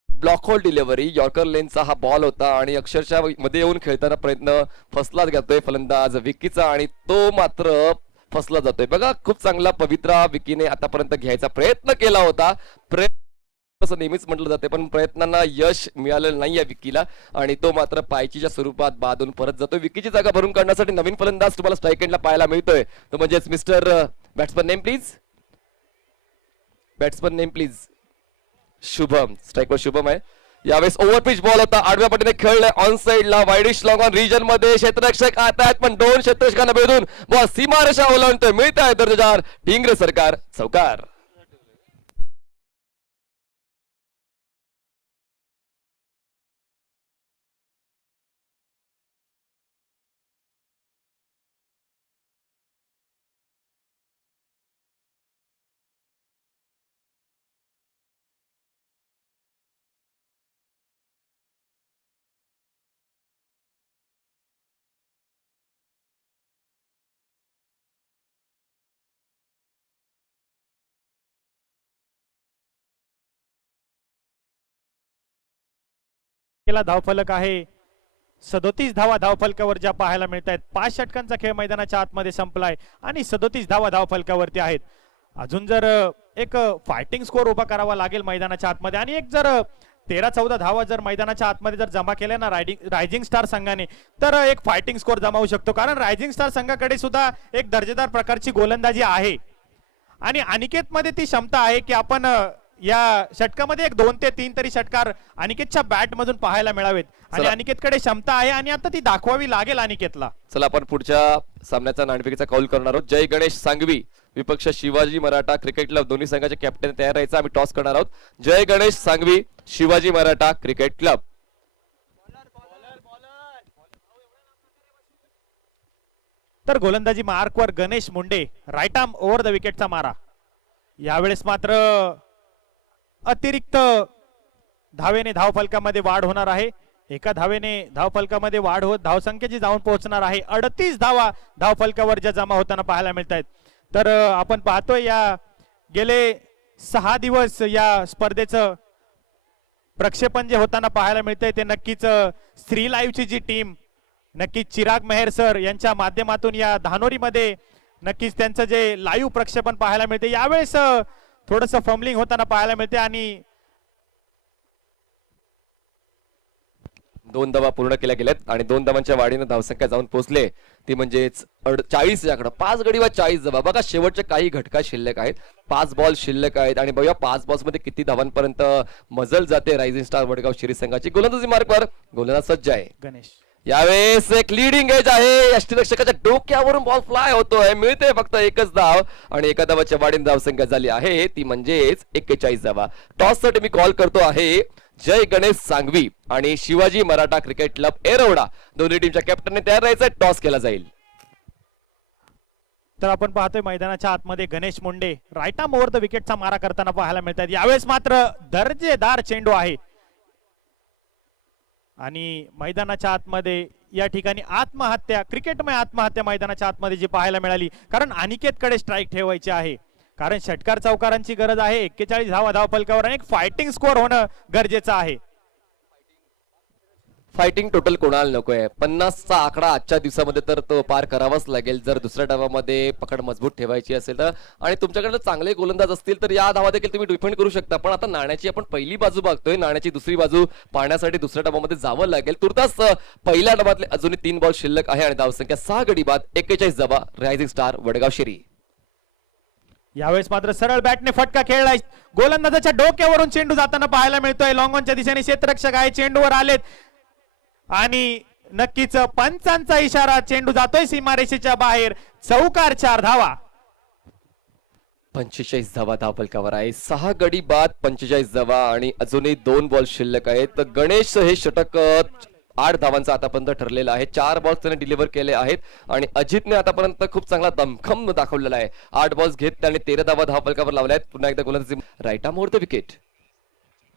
ब्लॉक होल डिलिव्हरी यॉर्कर लेनचा हा बॉल होता आणि अक्षरशः मध्ये येऊन खेळताना प्रयत्न फसला जातोय फलंदाज विकीचा आणि तो मात्र फसला जातोय. बघा खूप चांगला पवित्रा विकीने आतापर्यंत घ्यायचा प्रयत्न केला होता. असं नेहमीच म्हटलं जाते, पण प्रयत्नांना यश मिळालेलं नाहीये विकीला आणि तो मात्र पायचीच्या स्वरूपात बादून परत जातोय. विकीची जागा भरून काढण्यासाठी नवीन फलंदाज तुम्हाला स्ट्राईक एंडला पाहायला मिळतोय, तो म्हणजेच mister batsman name please. Batsman name please Shubham. स्ट्राईकवर शुभम आहे. यावेळेस ओव्हरपिच बॉल होता, आडव्या पट्टीने खेळले ऑन साइडला, वाईडिश लॉंग ऑन रिजन मध्ये क्षेत्ररक्षक आत आहेत, पण दोन क्षेत्ररक्षकांना भेदून बॉल सीमारेषा ओलांडतोय, मिळत आहे दर्जेदार ढिंगरे सरकार चौकार. केला धावफलक आहे 37 धावा धावफलकावर ज्या पाहायला मिळत आहेत. 5 षटकांचा खेळ मैदानाच्या आतमध्ये संपलाय आणि 37 धावा धावफलकावरती आहेत. अजून जर एक फायटिंग स्कोर उभा करावा लागेल मैदानाच्या आतमध्ये आणि एक जर 13-14 धावा जर मैदानाच्या आतमध्ये जर जमा केल्या ना रायझिंग स्टार संघाने, तर एक फायटिंग स्कोर जमा होऊ शकतो. कारण रायझिंग स्टार संघाकडे सुद्धा एक दर्जेदार प्रकारची गोलंदाजी आहे आणि अनिकेत मध्ये ती क्षमता आहे की आपण या षटकामध्ये एक 2 ते 3 तरी षटकार अनिकेतच्या बॅट मधून पाहायला मिळावेत आणि अनिकेतकडे क्षमता आहे आणि आता ती दाखवावी लागेल अनिकेतला. चला आपण पुढच्या सामन्याचा नाणेफेकीचा कौल करणार आहोत. जय गणेश सांगवी विपक्ष शिवाजी मराठा क्रिकेट क्लब, दोन्ही संघाचे कॅप्टन तयार राहायचा. आम्ही टॉस करणार आहोत. Jai Ganesh Sangvi Shivaji Maratha cricket club. तर गोलंदाजी मार्कवर Ganesh Munde, right arm over the विकेटचा मारा. यावेळेस मात्र अतिरिक्त धावेने धावफलकामध्ये वाढ होणार आहे. एका धावेने धावफलकामध्ये वाढ होत धावसंख्येची जाऊन पोहोचणार आहे 38 धावा धावफलकावर ज्या जमा होताना पाहायला मिळत आहेत. तर आपण पाहतोय या गेले 6 दिवस या स्पर्धेचं प्रक्षेपण जे होताना पाहायला मिळतंय ते नक्कीच श्री लाईव्हची जी टीम, नक्कीच चिराग मेहर सर यांच्या माध्यमातून या धानोरीमध्ये नक्कीच त्यांचं जे लाईव्ह प्रक्षेपण पाहायला मिळते. यावेळेस थोडंसं फंबलिंग होताना पाहायला मिळते आणि 2 धावा पूर्ण केल्या गेल्यात आणि 2 धावांच्या वाढीने धावसंख्या जाऊन पोहोचले ती म्हणजेच 40 याकडे. 5 गडी व 40 धावा. बघा शेवटचे काही घटका शिल्लक आहेत, 5 बॉल शिल्लक आहेत आणि बघा 5 बॉल्स मध्ये किती धावांपर्यंत मजल जाते रायझिंग स्टार वडगाव शिरी संघाची. गोलंदाजी मार्कवर गोलंदाज सज्ज आहे गणेश. यावेळेस एक लीडिंग एज आहे, यष्टीरक्षकाच्या डोक्यावरून बॉल फ्लाय होतोय, मिळते फक्त एकच धाव आणि एका धावाच्या वाढीने धावसंख्या झाली आहे ती म्हणजेच 41 धावा. टॉस साठी मी कॉल करतो आहे जय गणेश सांगवी आणि शिवाजी मराठा क्रिकेट क्लब एरवडा, दोन्ही टीमच्या कॅप्टनने तयार राहायचं. टॉस केला जाईल. तर आपण पाहतोय मैदानाच्या आतमध्ये Ganesh Munde right arm over the विकेटचा मारा करताना पाहायला मिळतात. यावेळेस मात्र दर्जेदार चेंडू आहे आणि मैदानाच्या आतमध्ये या ठिकाणी आत्महत्या, क्रिकेटमय आत्महत्या मैदानाच्या आतमध्ये जी पाहायला मिळाली. कारण अनिकेतकडे स्ट्राईक ठेवायची आहे, कारण षटकार चौकारांची गरज आहे. 41 धावा धावफलकावर आणि एक फायटिंग स्कोर होणं गरजेचं आहे. फायटिंग टोटल कोणाला नकोय. 50चा आकडा आजच्या दिवसामध्ये तर तो पार करावाच लागेल जर दुसऱ्या डावामध्ये पकड मजबूत ठेवायची असेल तर. आणि तुमच्याकडे चांगले गोलंदाज असतील तर या धावा देखील तुम्ही डिफेंड करू शकता. पण आता नाण्याची आपण पहिली बाजू बघतोय, नाण्याची दुसरी बाजू पाहण्यासाठी दुसऱ्या डावामध्ये जावं लागेल. तुर्तास पहिल्या डावातले अजूनही 3 बॉल शिल्लक आहे आणि धावसंख्या 6 गडी बाद 41 धावा रायझिंग स्टार वडगाव शिरी. यावेळेस मात्र सरळ बॅटने फटका खेळलाय. गोलंदाजाच्या डोक्यावरून चेंडू जाताना पाहायला मिळतोय. लॉंग ऑनच्या दिशेने क्षेत्ररक्षक आहे, चेंडूवर आलेत आणि नक्कीच पंचांचा इशारा, चेंडू जातोय सीमारेषेच्या बाहेर. चौकार 4 धावा. 45 धावा धावफलकावर आहे, 6 गडी बाद 45 धावा आणि अजूनही 2 बॉल शिल्लक आहेत. तर गणेश हे षटक 8 धावांचा आतापर्यंत ठरलेला आहे. 4 बॉल्स त्याने डिलिव्हर केले आहेत आणि अजितने आतापर्यंत खूप चांगला दमखम दाखवलेला आहे. 8 बॉल्स घेत त्याने 13 धावा धावफलकावर लावल्या आहेत. पुन्हा एकदा गोलंदाजी right arm over the wicket.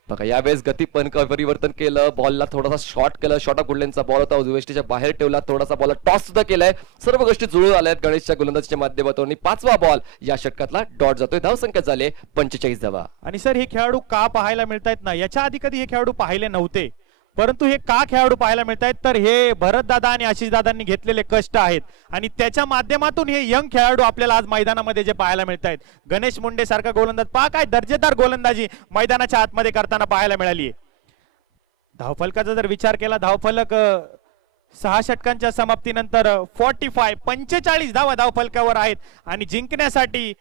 बघा यावेळेस गती परिवर्तन केलं, बॉलला थोडासा शॉर्ट केलं, शॉर्ट ऑफ गुडलेनचा बॉल होता, वेस्टीच्या बाहेर ठेवला, थोडासा बॉल टॉस सुद्धा केलाय. सर्व गोष्टी जुळून आल्या आहेत गणेशच्या गोलंदाजीच्या माध्यमातून. 5वा बॉल या षटकातला डॉट जातोय. धावसंख्या झाले 45 धावा. आणि सर हे खेळाडू का पाहायला मिळतायत ना, याच्या आधी कधी हे खेळाडू पाहिले नव्हते, परंतु हे का खेळाडू पाहायला मिळतायत तर हे भरत दादा आणि आशिष दादांनी घेतलेले कष्ट आहेत आणि त्याच्या माध्यमातून हे यंग खेळाडू आपल्याला आज मैदानामध्ये जे पाहायला मिळतायत. गणेश मुंडे सारखा गोलंदाज पहा, काय दर्जेदार गोलंदाजी मैदानाच्या आतमध्ये करताना पाहायला मिळाली. धावफलकाचा जर विचार केला, धावफलक 6 षटकांच्या समाप्तीनंतर 45 धावा धावफलकावर आहेत आणि जिंकण्यासाठी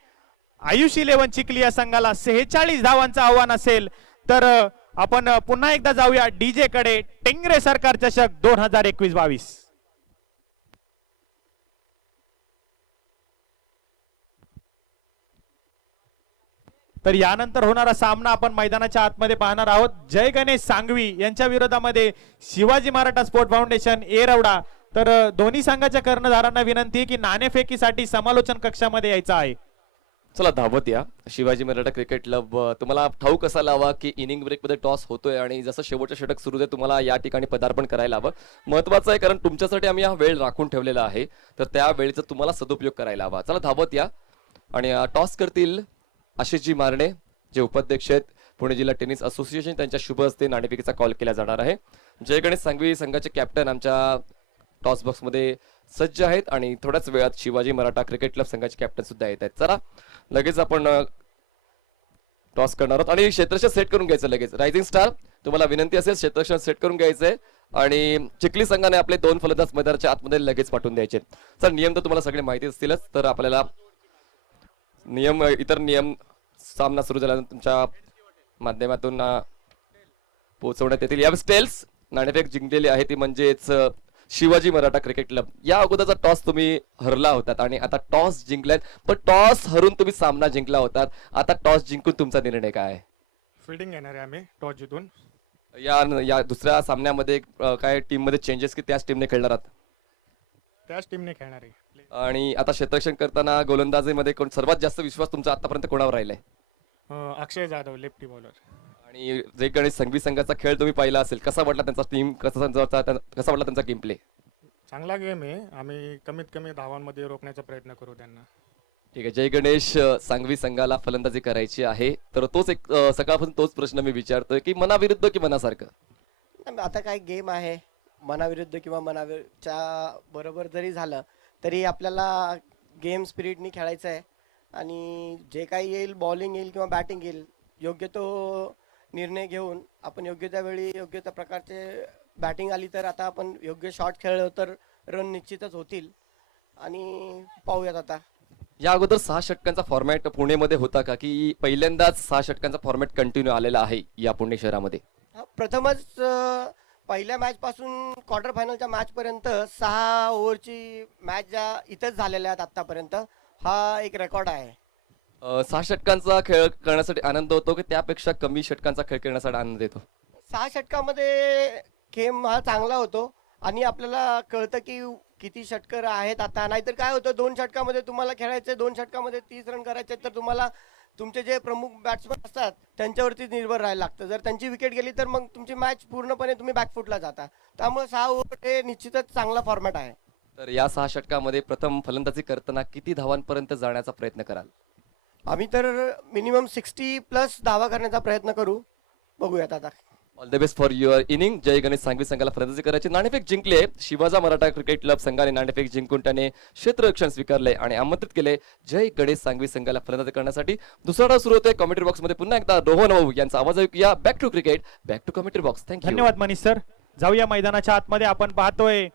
आयुष 11 चिखली या संघाला 46 धावांचं आव्हान असेल तर आपण पुन्हा एकदा जाऊया डीजे कडे. टेंगरे सरकार चषक 2021-22. तर यानंतर होणारा सामना आपण मैदानाच्या आतमध्ये पाहणार आहोत. जय गणेश सांगवी यांच्या विरोधामध्ये शिवाजी मराठा स्पोर्ट फाउंडेशन एरवडा. तर दोन्ही संघाच्या कर्णधारांना विनंती आहे की नाणेफेकीसाठी समालोचन कक्षामध्ये यायचं आहे. चला धावत या. शिवाजी मराठा क्रिकेट क्लब तुम्हाला ठाऊक असायला हवा की इनिंग ब्रेक मध्ये टॉस होतोय आणि जसं शेवटचं षटक सुरू आहे तुम्हाला या ठिकाणी पदार्पण करायला हवं. महत्वाचं आहे कारण तुमच्यासाठी आम्ही हा वेळ राखून ठेवलेला आहे, तर त्या वेळेचा तुम्हाला सदुपयोग करायला हवा. चला धावत या. आणि टॉस करतील आशिषजी मारणे जे उपाध्यक्ष आहेत पुणे जिल्हा टेनिस असोसिएशन. त्यांच्या शुभ हस्ते नाणेफेकीचा कॉल केला जाणार आहे. जय गणेश सांगवी संघाचे कॅप्टन आमच्या टॉस बॉक्स मध्ये सज्ज आहेत आणि थोड्याच वेळात शिवाजी मराठा क्रिकेट क्लब संघाचे कॅप्टन सुद्धा येत आहेत. चला लगेच आपण टॉस करणार आहोत आणि क्षेत्ररक्षण सेट करून घ्यायचं लगेच. रायझिंग स्टार तुम्हाला विनंती असेल क्षेत्ररक्षण सेट करून घ्यायचंय आणि चिखली संघाने आपले 2 फलंदाज मैदानाच्या आतमध्ये लगेच पाठवून द्यायचे. चल नियम तर तुम्हाला सगळे माहिती असतीलच, तर आपल्याला इतर नियम सामना सुरू झाल्यानंतर तुमच्या माध्यमातून पोहोचवण्यात येतील. या स्टेल्स नाणेफेक जिंकलेली आहे ती म्हणजेच शिवाजी मराठा क्रिकेट क्लब. या अगोदरचा टॉस तुम्ही हरला होतात आणि आता टॉस जिंकलात, पण टॉस हरून तुम्ही सामना जिंकला होतात. आता टॉस जिंकून तुमचा निर्णय काय आहे? फिल्डिंग घेणार आहे आम्ही टॉस जिंकून. या दुसऱ्या सामन्यामध्ये काय टीम मध्ये चेंजेस की त्याच टीमने खेळणार आहात? त्याच टीमने खेळणार आहे. आणि आता क्षेत्ररक्षण करताना गोलंदाजीमध्ये सर्वात जास्त विश्वास तुमचा आतापर्यंत कोणावर राहिलाय? अक्षय जाधव लेफ्टी बॉलर. आणि जे गणेश संघवी संघाचा खेळ तुम्ही पाहिला असेल, कसा वाटला त्यांचा टीम, कसा वाटला त्यांचा गेम प्ले? चांगला गेम आहे. आम्ही कमीत कमी धावांमध्ये रोखण्याचा प्रयत्न करू त्यांना. ठीक आहे. जय गणेश सांघवी संघाला फलंदाजी करायची आहे, तर तोच एक सकाळपासून तोच प्रश्न मी विचारतोय की मनाविरुद्ध की मनासारखं? आता काय गेम आहे, मनाविरुद्ध किंवा मनाच्या बरोबर जरी झालं तरी आपल्याला गेम स्पिरिटनी खेळायचं आहे आणि जे काही येईल, बॉलिंग येईल किंवा बॅटिंग येईल, योग्य तो निर्णय घेऊन आपण योग्य त्या वेळी योग्य त्या प्रकारचे बॅटिंग आली तर आता आपण योग्य शॉट खेळलो तर रन निश्चितच होतील आणि पाहूयात आता. या अगोदर 6 षटकांचा फॉर्मॅट पुणेमध्ये होता का, की पहिल्यांदाच 6 षटकांचा फॉर्मॅट कंटिन्यू आलेला आहे या पुणे शहरामध्ये? प्रथमच पहिल्या मॅच पासून क्वार्टर फायनलच्या मॅच पर्यंत 6 ओव्हरची मॅच ज्या इथंच झालेल्या आहेत आतापर्यंत, हा एक रेकॉर्ड आहे. 6 षटकांचा खेळ करण्यासाठी आनंद होतो की त्यापेक्षा कमी षटकांचा खेळ करण्यासाठी आनंद येतो? 6 षटकामध्ये गेम हा चांगला होतो आणि आपल्याला कळतं की किती षटकर आहेत आता. नाहीतर काय होतं, 2 षटकामध्ये तुम्हाला खेळायचे, 2 षटकामध्ये 30 रन करायचे, तर तुम्हाला तुमचे जे प्रमुख बॅट्समन असतात त्यांच्यावरती निर्भर राहायला लागतं. जर त्यांची विकेट गेली तर मग तुमची मॅच पूर्णपणे तुम्ही बॅकफुटला जाता. त्यामुळे 6 ओव्हर हे निश्चितच चांगला फॉर्मॅट आहे. तर या 6 षटकामध्ये प्रथम फलंदाजी करताना किती धावांपर्यंत जाण्याचा प्रयत्न कराल? आम्ही तर मिनिमम 60+ धावा करण्याचा प्रयत्न करू. बघूयात आता. All the best for your inning. Jai Ganesh Sanghvi संघाला फलंदाजी करायची. नाणेफेक जिंकले. शिवाजी मराठा क्रिकेट क्लब संघाने नाणेफेक जिंकून त्याने क्षेत्ररक्षण स्वीकारले आणि आमंत्रित केले जय गणेश सांघवी संघाला फलंदाजी करण्यासाठी. दुसरा डाव सुरू होतोय. कमेंट्री बॉक्स मध्ये पुन्हा एकदा रोहन भाऊ यांचा आवाज ऐकूया. Back to cricket, back to commentary box. Thank you. धन्यवाद मनीष सर. जाऊया मैदानाच्या आतमध्ये. आपण पाहतोय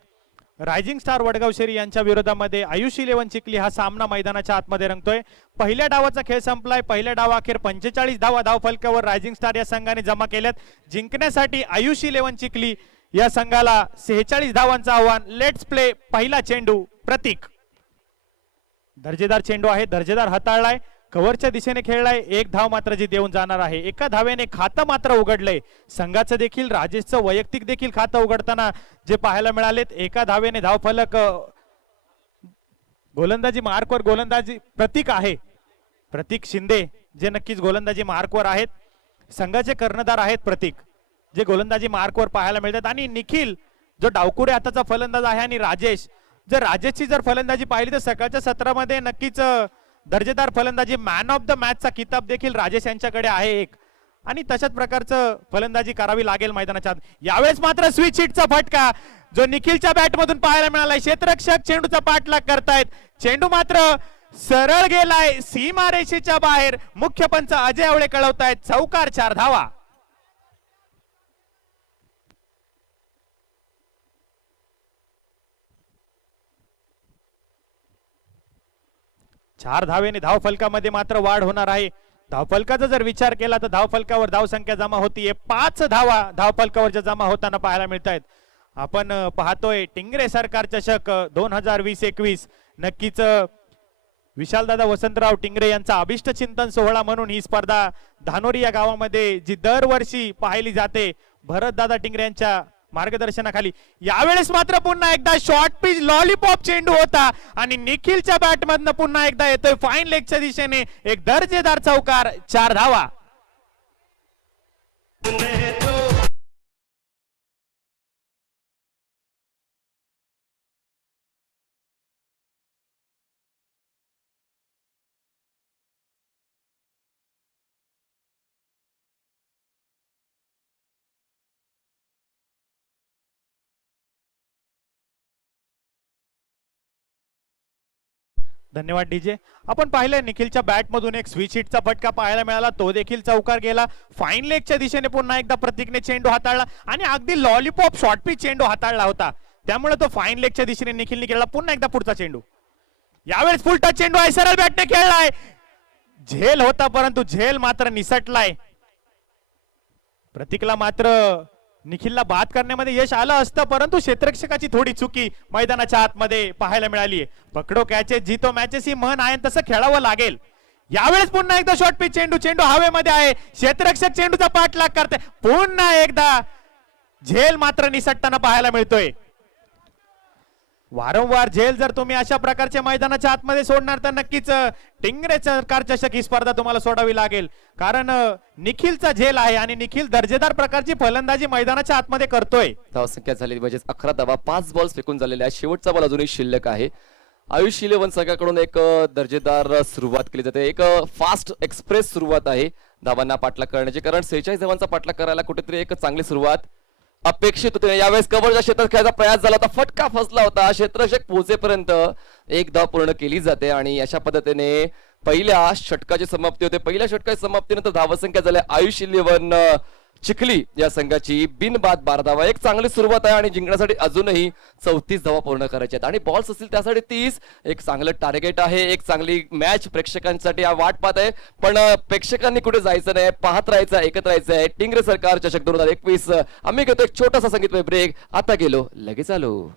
रायझिंग स्टार वडगाव शेरी यांच्या विरोधामध्ये आयुषी 11 चिखली हा सामना मैदानाच्या आतमध्ये रंगतोय. पहिल्या डावाचा खेळ संपलाय. पहिल्या डावाअखेर 45 धावा धावफलकावर रायझिंग स्टार या संघाने जमा केल्यात. जिंकण्यासाठी आयुषी 11 चिखली या संघाला 46 धावांचं आव्हान. Let's play. पहिला चेंडू प्रतीक. दर्जेदार चेंडू आहे, दर्जेदार हाताळलाय, कव्हरच्या दिशेने खेळलाय. 1 धाव मात्र जी देऊन जाणार आहे. एका धावेने खातं मात्र उघडलंय. संघाचं देखील, राजेशचं वैयक्तिक देखील खातं उघडताना जे पाहायला मिळालेत. एका धावेने धावफलक. गोलंदाजी मार्कवर गोलंदाजी प्रतीक आहे, प्रतीक शिंदे, जे नक्कीच गोलंदाजी मार्कवर आहेत. संघाचे कर्णधार आहेत प्रतीक, जे गोलंदाजी मार्कवर पाहायला मिळतात. आणि निखिल जो डावकुरे हाताचा फलंदाज आहे आणि राजेश, जर राजेशची जर फलंदाजी पाहिली तर सकाळच्या सत्रामध्ये नक्कीच दर्जेदार फलंदाजी, मॅन ऑफ द मॅचचा किताब देखील राजेश यांच्याकडे आहे एक. आणि तशाच प्रकारचं फलंदाजी करावी लागेल मैदानाच्या. यावेळेस मात्र स्विच हिटचा फटका जो निखिलच्या बॅटमधून पाहायला मिळालाय. क्षेत्ररक्षक चेंडूचा पाठलाग करतायत. चेंडू मात्र सरळ गेलाय सीमारेषेच्या बाहेर. मुख्य पंच अजय आवळे कळवतायत चौकार. 4 धावा. 4 धावेने धाव फलकामध्ये मात्र वाढ होणार आहे. धावफलकाचा जर विचार केला तर धावफलकावर धावसंख्या जमा होतीये 5 धावा धावफलकावरच्या जमा होताना पाहायला मिळत आहेत. आपण पाहतोय टिंगरे सरकार चषक 2020-21 नक्कीच विशालदादा वसंतराव टिंगरे यांचा अभिष्ट चिंतन सोहळा म्हणून ही स्पर्धा धानोरी या गावामध्ये जी दरवर्षी पाहिली जाते भरतदादा टिंगरे यांच्या मार्गदर्शनाखाली. यावेळेस मात्र पुन्हा एकदा शॉर्ट पिच लॉलीपॉप चेंडू होता आणि निखिलच्या बॅटमधनं पुन्हा एकदा येतोय फाईन लेगच्या दिशेने एक दर्जेदार चौकार. 4 धावा. धन्यवाद डीजे. आपण पाहिलं निखिलच्या बॅट मधून एक स्विच हिटचा फटका पाहायला मिळाला, तो देखील चौकार गेला. फाईन लेगच्या दिशेने पुन्हा एकदा प्रतीकने चेंडू हाताळला आणि अगदी लॉलीपॉप शॉर्ट पिच चेंडू हाताळला होता, त्यामुळे तो फाईन लेगच्या दिशेने निखिलने खेळला. पुन्हा एकदा पुढचा चेंडू. यावेळेस फुल टच चेंडू आहे, सरळ बॅटने खेळलाय. झेल होता परंतु झेल मात्र निसटलाय. प्रतीकला मात्र निखिलला बाद करण्यामध्ये यश आलं असतं परंतु क्षेत्ररक्षकाची थोडी चुकी मैदानाच्या आतमध्ये पाहायला मिळाली. पकडो कॅचेस जितो मॅचेस ही म्हण आहे तसं खेळावं लागेल. यावेळेस पुन्हा एकदा शॉर्ट पिच चेंडू, चेंडू हवेमध्ये आहे. क्षेत्ररक्षक चेंडूचा पाठलाग करते. पुन्हा एकदा झेल मात्र निसटताना पाहायला मिळतोय. वारंवार झेल जर तुम्ही अशा प्रकारच्या मैदानाच्या आतमध्ये सोडणार तर नक्कीच टिंगरे सरकार चषक ही स्पर्धा तुम्हाला सोडावी लागेल, कारण निखिलचा झेल आहे आणि निखिल दर्जेदार प्रकारची फलंदाजी मैदानाच्या आतमध्ये करतोय. धावसंख्या झाली म्हणजे 11 धावा, 5 बॉल्स फेकून झालेले आहेत. शेवटचा बॉल अजूनही शिल्लक आहे. आयुष 11 संघाकडून एक दर्जेदार सुरुवात केली जाते, एक फास्ट एक्सप्रेस सुरुवात आहे धावांना पाठलाग करण्याची, कारण 46 धावांचा पाठलाग करायला कुठेतरी एक चांगली सुरुवात अपेक्षित होते. यावेळेस कव्हरच्या क्षेत्रात खेळायचा प्रयास झाला होता, फटका फसला होता. क्षेत्ररक्षक पोहोचेपर्यंत एक धाव पूर्ण केली जाते आणि अशा पद्धतीने पहिल्या षटकाची समाप्ती होते. पहिल्या षटकाची समाप्तीनंतर धावसंख्या झाल्या आयुष 11 चिखली या संघाची बिनबाद 12 धावा. एक चांगली सुरुवात आहे आणि जिंकण्यासाठी अजूनही 34 धावा पूर्ण करायच्या आहेत आणि बॉल्स असतील त्यासाठी 30. एक चांगलं टार्गेट आहे, एक चांगली मॅच प्रेक्षकांसाठी वाट पाहत आहे, पण प्रेक्षकांनी कुठे जायचं नाही, पाहत राहायचं, ऐकत राहायचं आहे. टिंगरे सरकार चषक 2021. आम्ही घेतो एक छोटासा संगीतमय ब्रेक. आता गेलो लगेच आलो.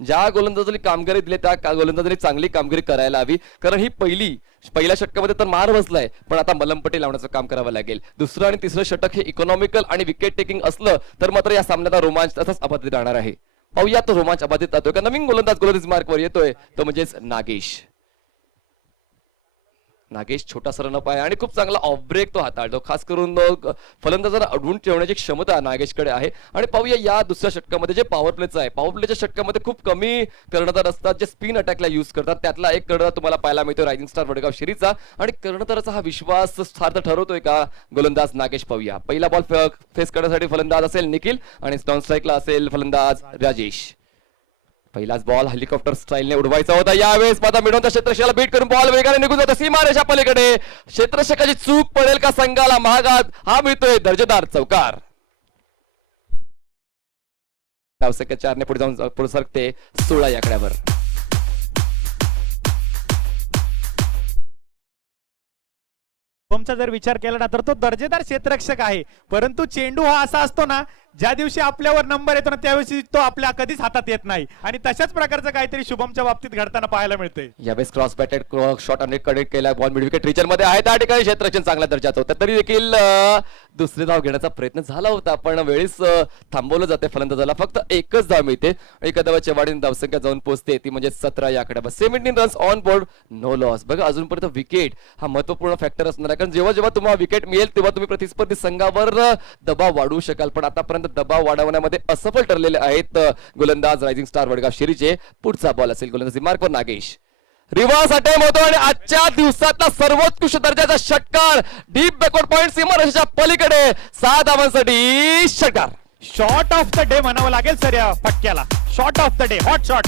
ज्या गोलंदाजांनी कामगिरी दिली त्या गोलंदाजांनी चांगली कामगिरी करायला हवी, कारण ही पहिल्या षटकामध्ये तर मार बसलाय, पण आता मलमपट्टी लावण्याचं काम करावं लागेल. दुसरं आणि तिसरं षटक हे इकॉनॉमिकल आणि विकेट टेकिंग असलं तर मात्र या सामन्याचा रोमांच तसाच अबाधित राहणार आहे. पाहूया तो रोमांच अबाधित राहतोय का. नवीन गोलंदाज मार्कवर येतोय तो म्हणजेच नागेश. नागेश छोटासा रनअप आहे आणि खूप चांगला ऑफ ब्रेक तो हाताळतो, खास करून फलंदाजांना अडवून ठेवण्याची क्षमता नागेशकडे आहे. आणि पाहूया या दुसऱ्या षटकामध्ये जे पॉवर प्लेचं आहे, पॉवर प्लेच्या षटकामध्ये खूप कमी कर्णधार असतात जे स्पिन अटॅकला यूज करतात. त्यातला एक कर्णधार तुम्हाला पाहायला मिळतो रायझिंग स्टार वडगाव शिरीचा, आणि कर्णधाराचा हा विश्वास सार्थ ठरवतोय का गोलंदाज नागेश. पाहूया. पहिला बॉल फेस करण्यासाठी फलंदाज असेल निखिल आणि नॉन स्ट्राईकला असेल फलंदाज राजेश. पहिलाच बॉल हेलिकॉप्टर स्टाईलने उडवायचा होता. यावेळेस माता मिळवून क्षेत्ररक्षकाला बीट करून बॉल वेगाने निघून जातो सीमारेषा पलीकडे. क्षेत्ररक्षकाची चूक पडेल का संघाला महागात. हा मिळतोय दर्जेदार चौकार. धावसंख्या 4 ने पुढे जाऊन पुढे सरकते 16 या आकड्यावर. जर विचार केला ना तर तो दर्जेदार क्षेत्ररक्षक आहे, परंतु चेंडू हा असा असतो ना, ज्या दिवशी आपल्यावर नंबर येतो ना त्यावेळी तो आपल्या कधीच हातात येत नाही, आणि तशाच प्रकारचं काहीतरी शुभमच्या बाबतीत घडताना पाहायला मिळते. यावेळेस क्रॉस बॅटेड शॉट आणि कनेक्ट केला. बॉल मिड विकेट रिचर मध्ये आहे, त्या ठिकाणी क्षेत्ररक्षण चांगल्या दर्जाचं होतं, तरी देखील दुसरी धाव घेण्याचा प्रयत्न झाला होता, पण वेळेस थांबवलं जाते फलंदाजाला. फक्त एकच धाव मिळते. एका धावाच्या वाढीने धावसंख्या जाऊन पोहोचते ती म्हणजे 17 या आकड्यावर. 17 runs on board, no loss. बघा अजूनपर्यंत विकेट हा महत्वपूर्ण फॅक्टर असणार आहे, कारण जेव्हा जेव्हा तुम्हाला विकेट मिळेल तेव्हा तुम्ही प्रतिस्पर्धी संघावर दबाव वाढवू शकाल, पण आतापर्यंत दबाव वाढवण्यामध्ये असफल ठरलेले आहेत गोलंदाज रायझिंग स्टार वडगाव शिरीचे. पुढचा बॉल असेल गोलंदाजी मार्कवर नागेश. रिव्हर्स अटेम्प्ट होतो आणि आजच्या दिवसातला सर्वोत्कृष्ट दर्जाचा षटकार डीप बॅकवर्ड पॉइंट सीमारेषेच्या पलीकडे 6 धावांसाठी षटकार. शॉट ऑफ द डे म्हणावं लागेल सर या फटक्याला. Shot of the day, hot shot.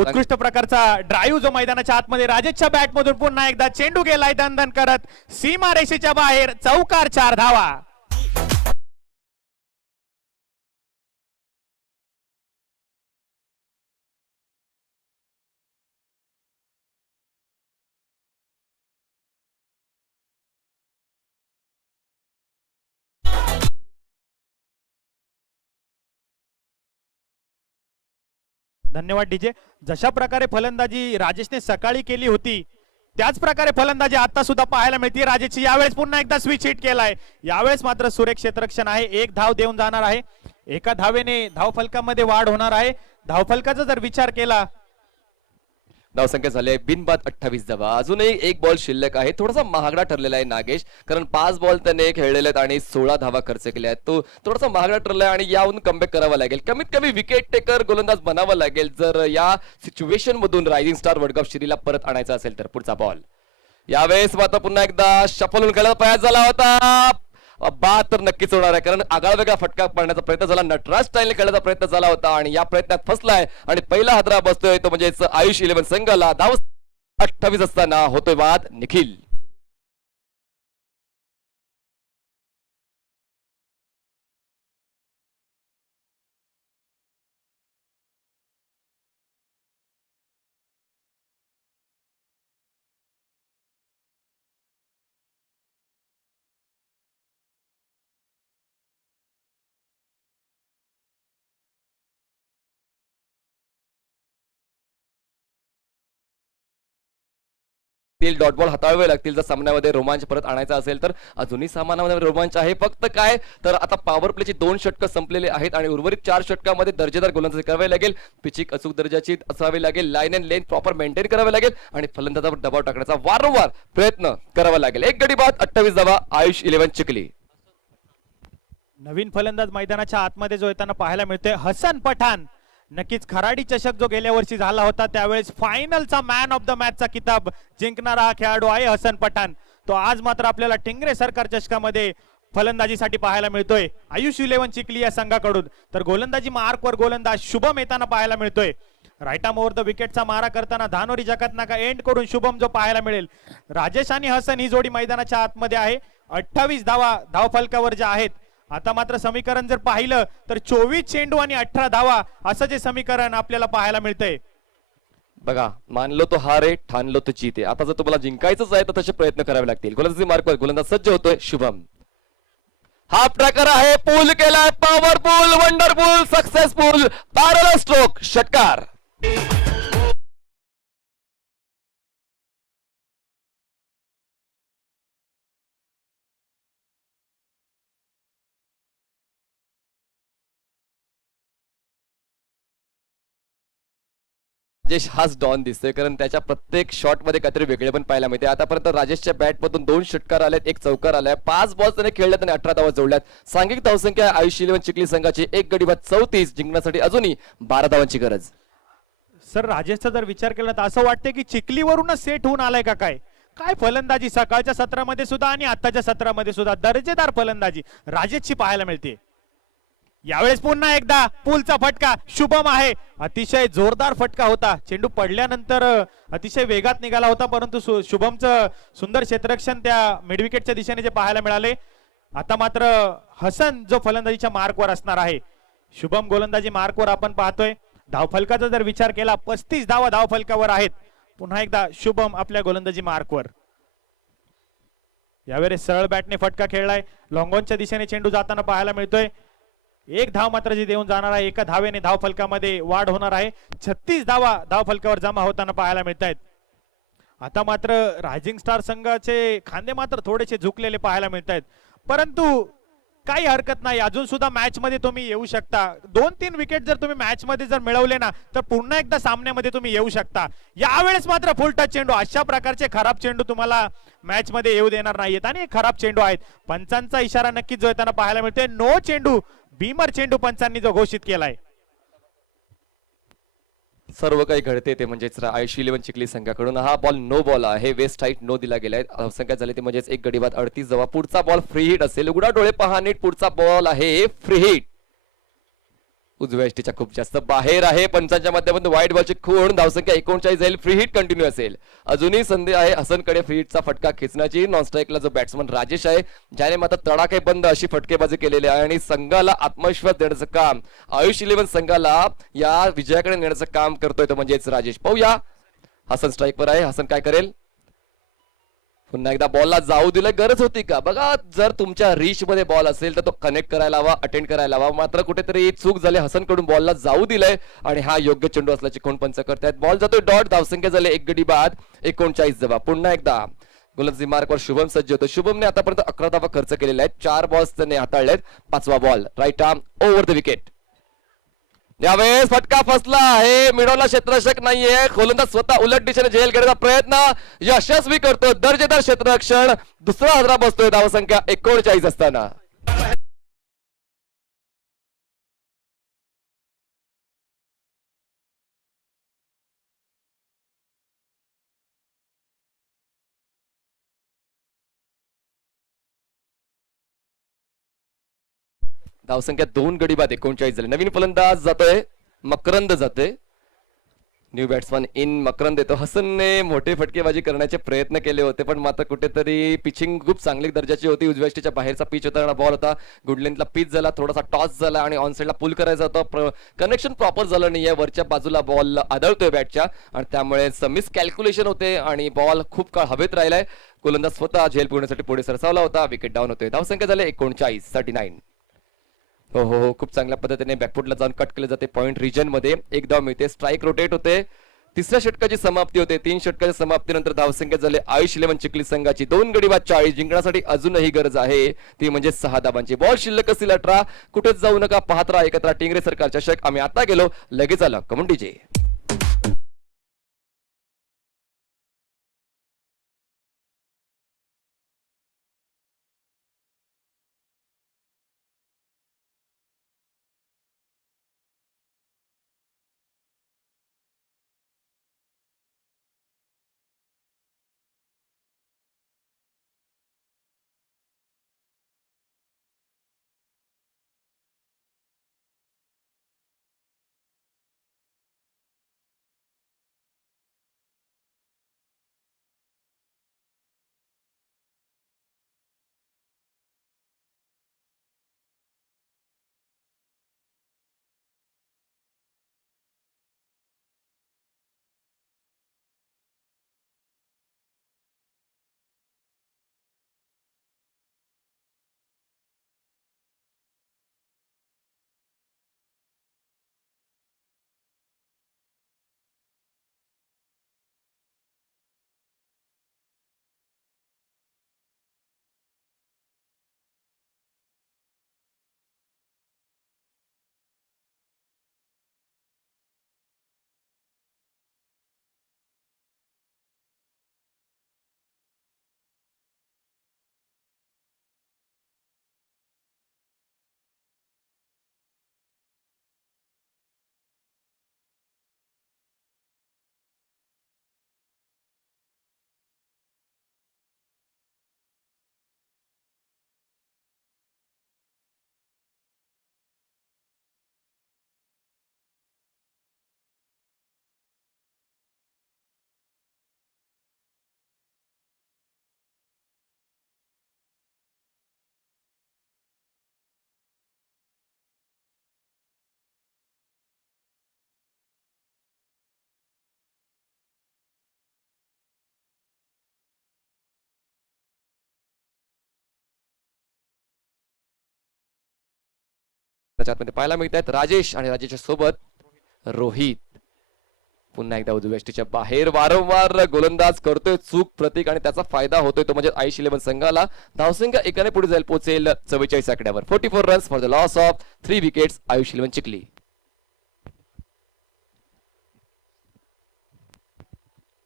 उत्कृष्ट प्रकारचा ड्राईव्ह जो मैदानाच्या आतमध्ये राजेशच्या बॅट मधून पुन्हा एकदा चेंडू गेलाय दणदण करत सीमा रेषेच्या बाहेर, चौकार 4 धावा. धन्यवाद डीजे. जशा प्रकारे फलंदाजी राजेशने सकाळी केली होती त्याच प्रकारे फलंदाजी आता सुद्धा पाहायला मिळते राजेशची. यावेळेस पुन्हा एकदा स्विच हिट केलाय, यावेळेस मात्र सुरेख क्षेत्ररक्षण आहे. एक धाव देऊन जाणार आहे. एका धावेने धावफलकामध्ये वाढ होणार आहे. धावफलकाचा जर विचार केला, धावसंख्या झाली आहे बिनबाद 28 धावा. अजूनही एक बॉल शिल्लक आहे. थोडासा महागडा ठरलेला आहे नागेश, कारण 5 बॉल त्याने खेळलेले आहेत आणि 16 धावा खर्च केल्या आहेत. तो थोडासा महागडा ठरलाय आणि याहून कमबॅक करावा लागेल. कमीत कमी विकेट टेकर गोलंदाज बनावा लागेल जर या सिच्युएशन मधून रायझिंग स्टार वर्ल्ड कप श्रीला परत आणायचा असेल तर. पुढचा बॉल यावेळेस मात्र पुन्हा एकदा शफल खेळायला प्रयास झाला होता. बाद तर नक्कीच होणार आहे, कारण आगळा वेगळा फटका पाडण्याचा प्रयत्न झाला, नटराज स्टाईलने खेळण्याचा प्रयत्न झाला होता आणि या प्रयत्नात फसलाय आणि पहिला हादरा बसतोय तो म्हणजे आयुष 11 संघाला. धाव 28 असताना होतोय बाद. निखिल डॉट बॉल हाताळावे लागतील जर सामन्यामध्ये रोमांच परत आणायचा असेल तर. अजूनही सामन्यामध्ये रोमांच आहे, फक्त काय तर आता पॉवर प्लेची 2 षटकं संपलेले आहेत आणि उर्वरित 4 षटकामध्ये दर्जेदार गोलंदाजी करावी लागेल. पिचिंग अचूक दर्जाची असावी लागेल, line and lane proper maintain करावे लागेल आणि फलंदाजावर दबाव टाकण्याचा वारंवार प्रयत्न करावा लागेल. एक गडी बाद 28 धावा. आयुष 11 चिखली. नवीन फलंदाज मैदानाच्या आतमध्ये जो येताना पाहायला मिळतोय हसन पठाण. नक्कीच खराडी चषक जो गेल्या वर्षी झाला होता त्यावेळेस फायनलचा मॅन ऑफ द मॅचचा किताब जिंकणारा हा खेळाडू आहे हसन पठाण. तो आज मात्र आपल्याला टिंगरे सरकार चषकामध्ये फलंदाजीसाठी पाहायला मिळतोय आयुष 11 चिखली या संघाकडून. तर गोलंदाजी मार्कवर गोलंदाज शुभम येताना पाहायला मिळतोय. राईट आर्म ओव्हर द विकेटचा मारा करताना धानोरी जकातनाका एंड कडून शुभम जो पाहायला मिळेल. राजेश आणि हसन ही जोडी मैदानाच्या आतमध्ये आहे. 28 धावा धावफलकावर ज्या आहेत. आता मात्र समीकरण जर पाहिलं तर 24 चेंडू आणि 18 धावा असं जे समीकरण आपल्याला पाहायला मिळतंय. बघा, मानलो तो हार आहे, ठाणलो तो जीत आहे. आता जर तुम्हाला जिंकायचंच आहे तर तसे प्रयत्न करावे लागतील. गोलंदाजी मार्कवर गोलंदाज सज्ज होतोय शुभम. हा प्रकार आहे, पूल केलाय, powerful, wonderful, successful, parallel stroke, षटकार. राजेश हाच डॉन दिसतोय, कारण त्याच्या प्रत्येक शॉट मध्ये काहीतरी वेगळे पण पाहायला मिळते. आतापर्यंत राजेशच्या बॅट मधून 2 षटकार आलेत, 1 चौकार आलाय, 5 बॉल त्याने खेळल्यात आणि 18 धावा जोडल्यात. सांघिक धावसंख्या आयुष 11 चिखली संघाची 1 गडी बाद 34. जिंकण्यासाठी अजूनही 12 धावांची गरज. सर राजेशचा जर विचार केला तर असं वाटतंय की चिखलीवरूनच सेट होऊन आलाय का काय. काय फलंदाजी सकाळच्या सत्रामध्ये सुद्धा आणि आताच्या सत्रामध्ये सुद्धा दर्जेदार फलंदाजी राजेशची पाहायला मिळते. यावेळेस पुन्हा एकदा पूलचा फटका शुभम आहे. अतिशय जोरदार फटका होता. चेंडू पडल्यानंतर अतिशय वेगात निघाला होता, परंतु शुभमचं सुंदर क्षेत्ररक्षण त्या मिडविकेटच्या दिशेने जे पाहायला मिळाले. आता मात्र हसन जो फलंदाजीच्या मार्कवर असणार आहे. शुभम गोलंदाजी मार्कवर आपण पाहतोय. धावफलकाचा जर विचार केला 35 धावा धावफलकावर आहेत. पुन्हा एकदा शुभम आपल्या गोलंदाजी मार्कवर. यावेळेस सरळ बॅटने फटका खेळलाय. लॉंगॉनच्या दिशेने चेंडू जाताना पाहायला मिळतोय. 1 धाव मात्र जी देऊन जाणार आहे. एका धावेने धावफलकामध्ये वाढ होणार आहे. 36 धावा धावफलकावर जमा होताना पाहायला मिळत आहेत. आता मात्र रायझिंग स्टार संघाचे खांदे मात्र थोडेसे झुकलेले पाहायला मिळत आहेत, परंतु काही हरकत नाही. अजून सुद्धा मॅच मध्ये तुम्ही येऊ शकता. 2-3 विकेट जर तुम्ही मॅच मध्ये जर मिळवले ना तर पुन्हा एकदा सामन्यामध्ये तुम्ही येऊ शकता. यावेळेस मात्र फुल टच चेंडू, अशा प्रकारचे खराब चेंडू तुम्हाला मॅच मध्ये येऊ देणार नाहीयेत आणि खराब चेंडू आहेत. पंचांचा इशारा नक्कीच जो येताना पाहायला मिळतोय. नो चेंडू, बीमर चेंडू पंचांनी जो घोषित केलाय. सर्व काही घडते ते म्हणजेच आयुष 11 चिखली संघाकडून हा बॉल नो बॉल आहे. वेस्ट हाईट नो दिला गेलाय. धावसंख्या झाली ते म्हणजेच 1 गडी बाद 38 धावा. पुढचा बॉल फ्री हिट असेल. उघडा डोळे पहा नीट. पुढचा बॉल आहे फ्री हिट. उजव्या एसटीच्या खूप जास्त बाहेर आहे. पंचांच्या माध्यमातून वाईट बॉलची खूण. धावसंख्या 39 जाईल. फ्री हिट कंटिन्यू असेल. अजूनही संधी आहे हसनकडे फ्री हिटचा फटका खेचण्याची. नॉन स्ट्राईकला जो बॅट्समन राजेश आहे ज्याने मात्र तडाखे बंद अशी फटकेबाजी केलेली आहे आणि संघाला आत्मविश्वास देण्याचं काम, आयुष 11 संघाला या विजयाकडे नेण्याचं काम करतोय तो म्हणजेच राजेश. पाहूया हसन स्ट्राईकवर आहे. हसन काय करेल? पुन्हा एकदा बॉलला जाऊ दिलं. गरज होती का? बघा, जर तुमच्या रीच मध्ये बॉल असेल तर तो कनेक्ट करायला हवा, अटेंड करायला हवा. मात्र कुठेतरी चूक झाली. हसन कडून बॉलला जाऊ दिलंय आणि हा योग्य चेंडू असल्याची खूण पंच करतायत. बॉल जातोय डॉट. धावसंख्या झाले 1 गडी बाद 39 धावा. पुन्हा एकदा गोलंदाजी मार्कवर शुभम सज्ज होतो. शुभमने आतापर्यंत 11 धावा खर्च केलेल्या आहेत. 4 बॉल्स त्याने हाताळलेत. 5वा ball right arm over the wicket. यावेळेस फटका फसला आहे. मिडॉलला क्षेत्ररक्षक नाहीये. गोलंदाज स्वतः उलट दिशेने झेल घेण्याचा प्रयत्न यशस्वी करतो. दर्जेदार क्षेत्ररक्षण. दुसरा हादरा बसतोय धावसंख्या 39 असताना. धावसंख्या 2 गडी बाद 39 झाली. नवीन फलंदाज जातोय. मकरंद जातोय. न्यू बॅट्समन इन मकरंद येतो. हसनने मोठे फटकेबाजी करण्याचे प्रयत्न केले होते पण मात्र कुठेतरी पिचिंग खूप चांगली दर्जाची होती. उजव्या एसटीच्या बाहेरचा पिच होता. बॉल होता. गुड लेंथला पिच झाला. थोडासा टॉस झाला आणि ऑन साईडला पुल करायचा होता. कनेक्शन प्रॉपर झालं नाहीये. वरच्या बाजूला बॉल आदळतोय बॅटच्या आणि त्यामुळे मिस कॅल्क्युलेशन होते आणि बॉल खूप काळ हवेत राहिलाय. गोलंदाज स्वतः झेल पुरवण्यासाठी पुढे सरसावला होता. विकेट डाऊन होतोय. धावसंख्या झाले 39. हो हो हो, खूप चांगल्या पद्धतीने बॅकफुटला जाऊन कट केले जाते. पॉइंट रिजन मध्ये 1 धाव मिळते. स्ट्राईक रोटेट होते. 3ऱ्या षटकाची समाप्ती होते. 3 षटकाच्या समाप्तीनंतर धावसंख्या झाले आयुष 11 चिखली संघाची 2 गडी बाद 40. जिंकण्यासाठी अजूनही गरज आहे ती म्हणजे 6 धावांची. बॉल शिल्लक असतील 18. कुठेच जाऊ नका, पाहत राहा एकत्र टिंगरे सरकार चषक. आम्ही आता गेलो, लगेच आला कमन डीजे. त्याच्यामध्ये पाहायला मिळत आहेत राजेश आणि राजेशच्या सोबत रोहित. पुन्हा एकदा उजव्या एसटीच्या बाहेर वारंवार गोलंदाज करतोय चूक प्रतीक आणि त्याचा फायदा होतोय तो म्हणजे आयुष 11 संघाला. धावसंख्या एकाने पुढे जाईल पोहोचेल 44 आकड्यावर. 44 runs for the loss of 3 wickets Ayush 11 Chikhli.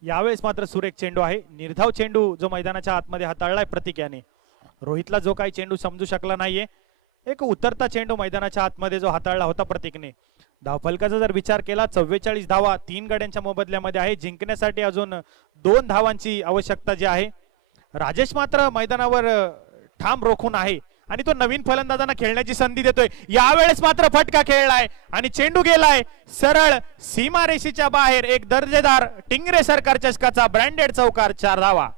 यावेळेस मात्र सुरेख चेंडू आहे. निर्धाव चेंडू जो मैदानाच्या आतमध्ये हाताळलाय प्रतीक याने. रोहितला जो काही चेंडू समजू शकला नाहीये. एक उतरता चेंडू मैदानाच्या आतमध्ये जो हाताळला होता प्रतीकने. धावफलकाचा जर विचार केला 44 धावा 3 गड्यांच्या मोबदल्यामध्ये आहे. जिंकण्यासाठी अजून 2 धावांची आवश्यकता जी आहे. राजेश मात्र मैदानावर ठाम रोखून आहे आणि तो नवीन फलंदाजांना खेळण्याची संधी देतोय. यावेळेस मात्र फटका खेळलाय आणि चेंडू गेलाय सरळ सीमारेषेच्या बाहेर. एक दर्जेदार टिंगरे सरकार चषकाचा ब्रँडेड चौकार, 4 धावा.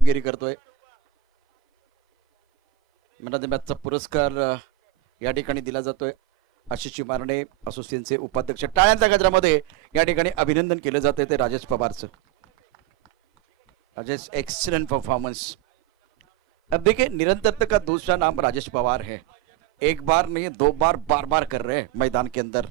गिरी करतोय. मॅन ऑफ द मॅचचा पुरस्कार या ठिकाणी दिला जातोय. आशिष चिमारणे असोसिएशनचे उपाध्यक्ष. टाळ्यांच्या गजरामध्ये या ठिकाणी अभिनंदन केलं जाते ते राजेश पवारचं. Rajesh, excellent performance. अब देखिए निरंतरता का दूसरा नाम राजेश पवार है. एक बार नहीं 2 बार बार बार कर रहे हैं मैदान के अंदर.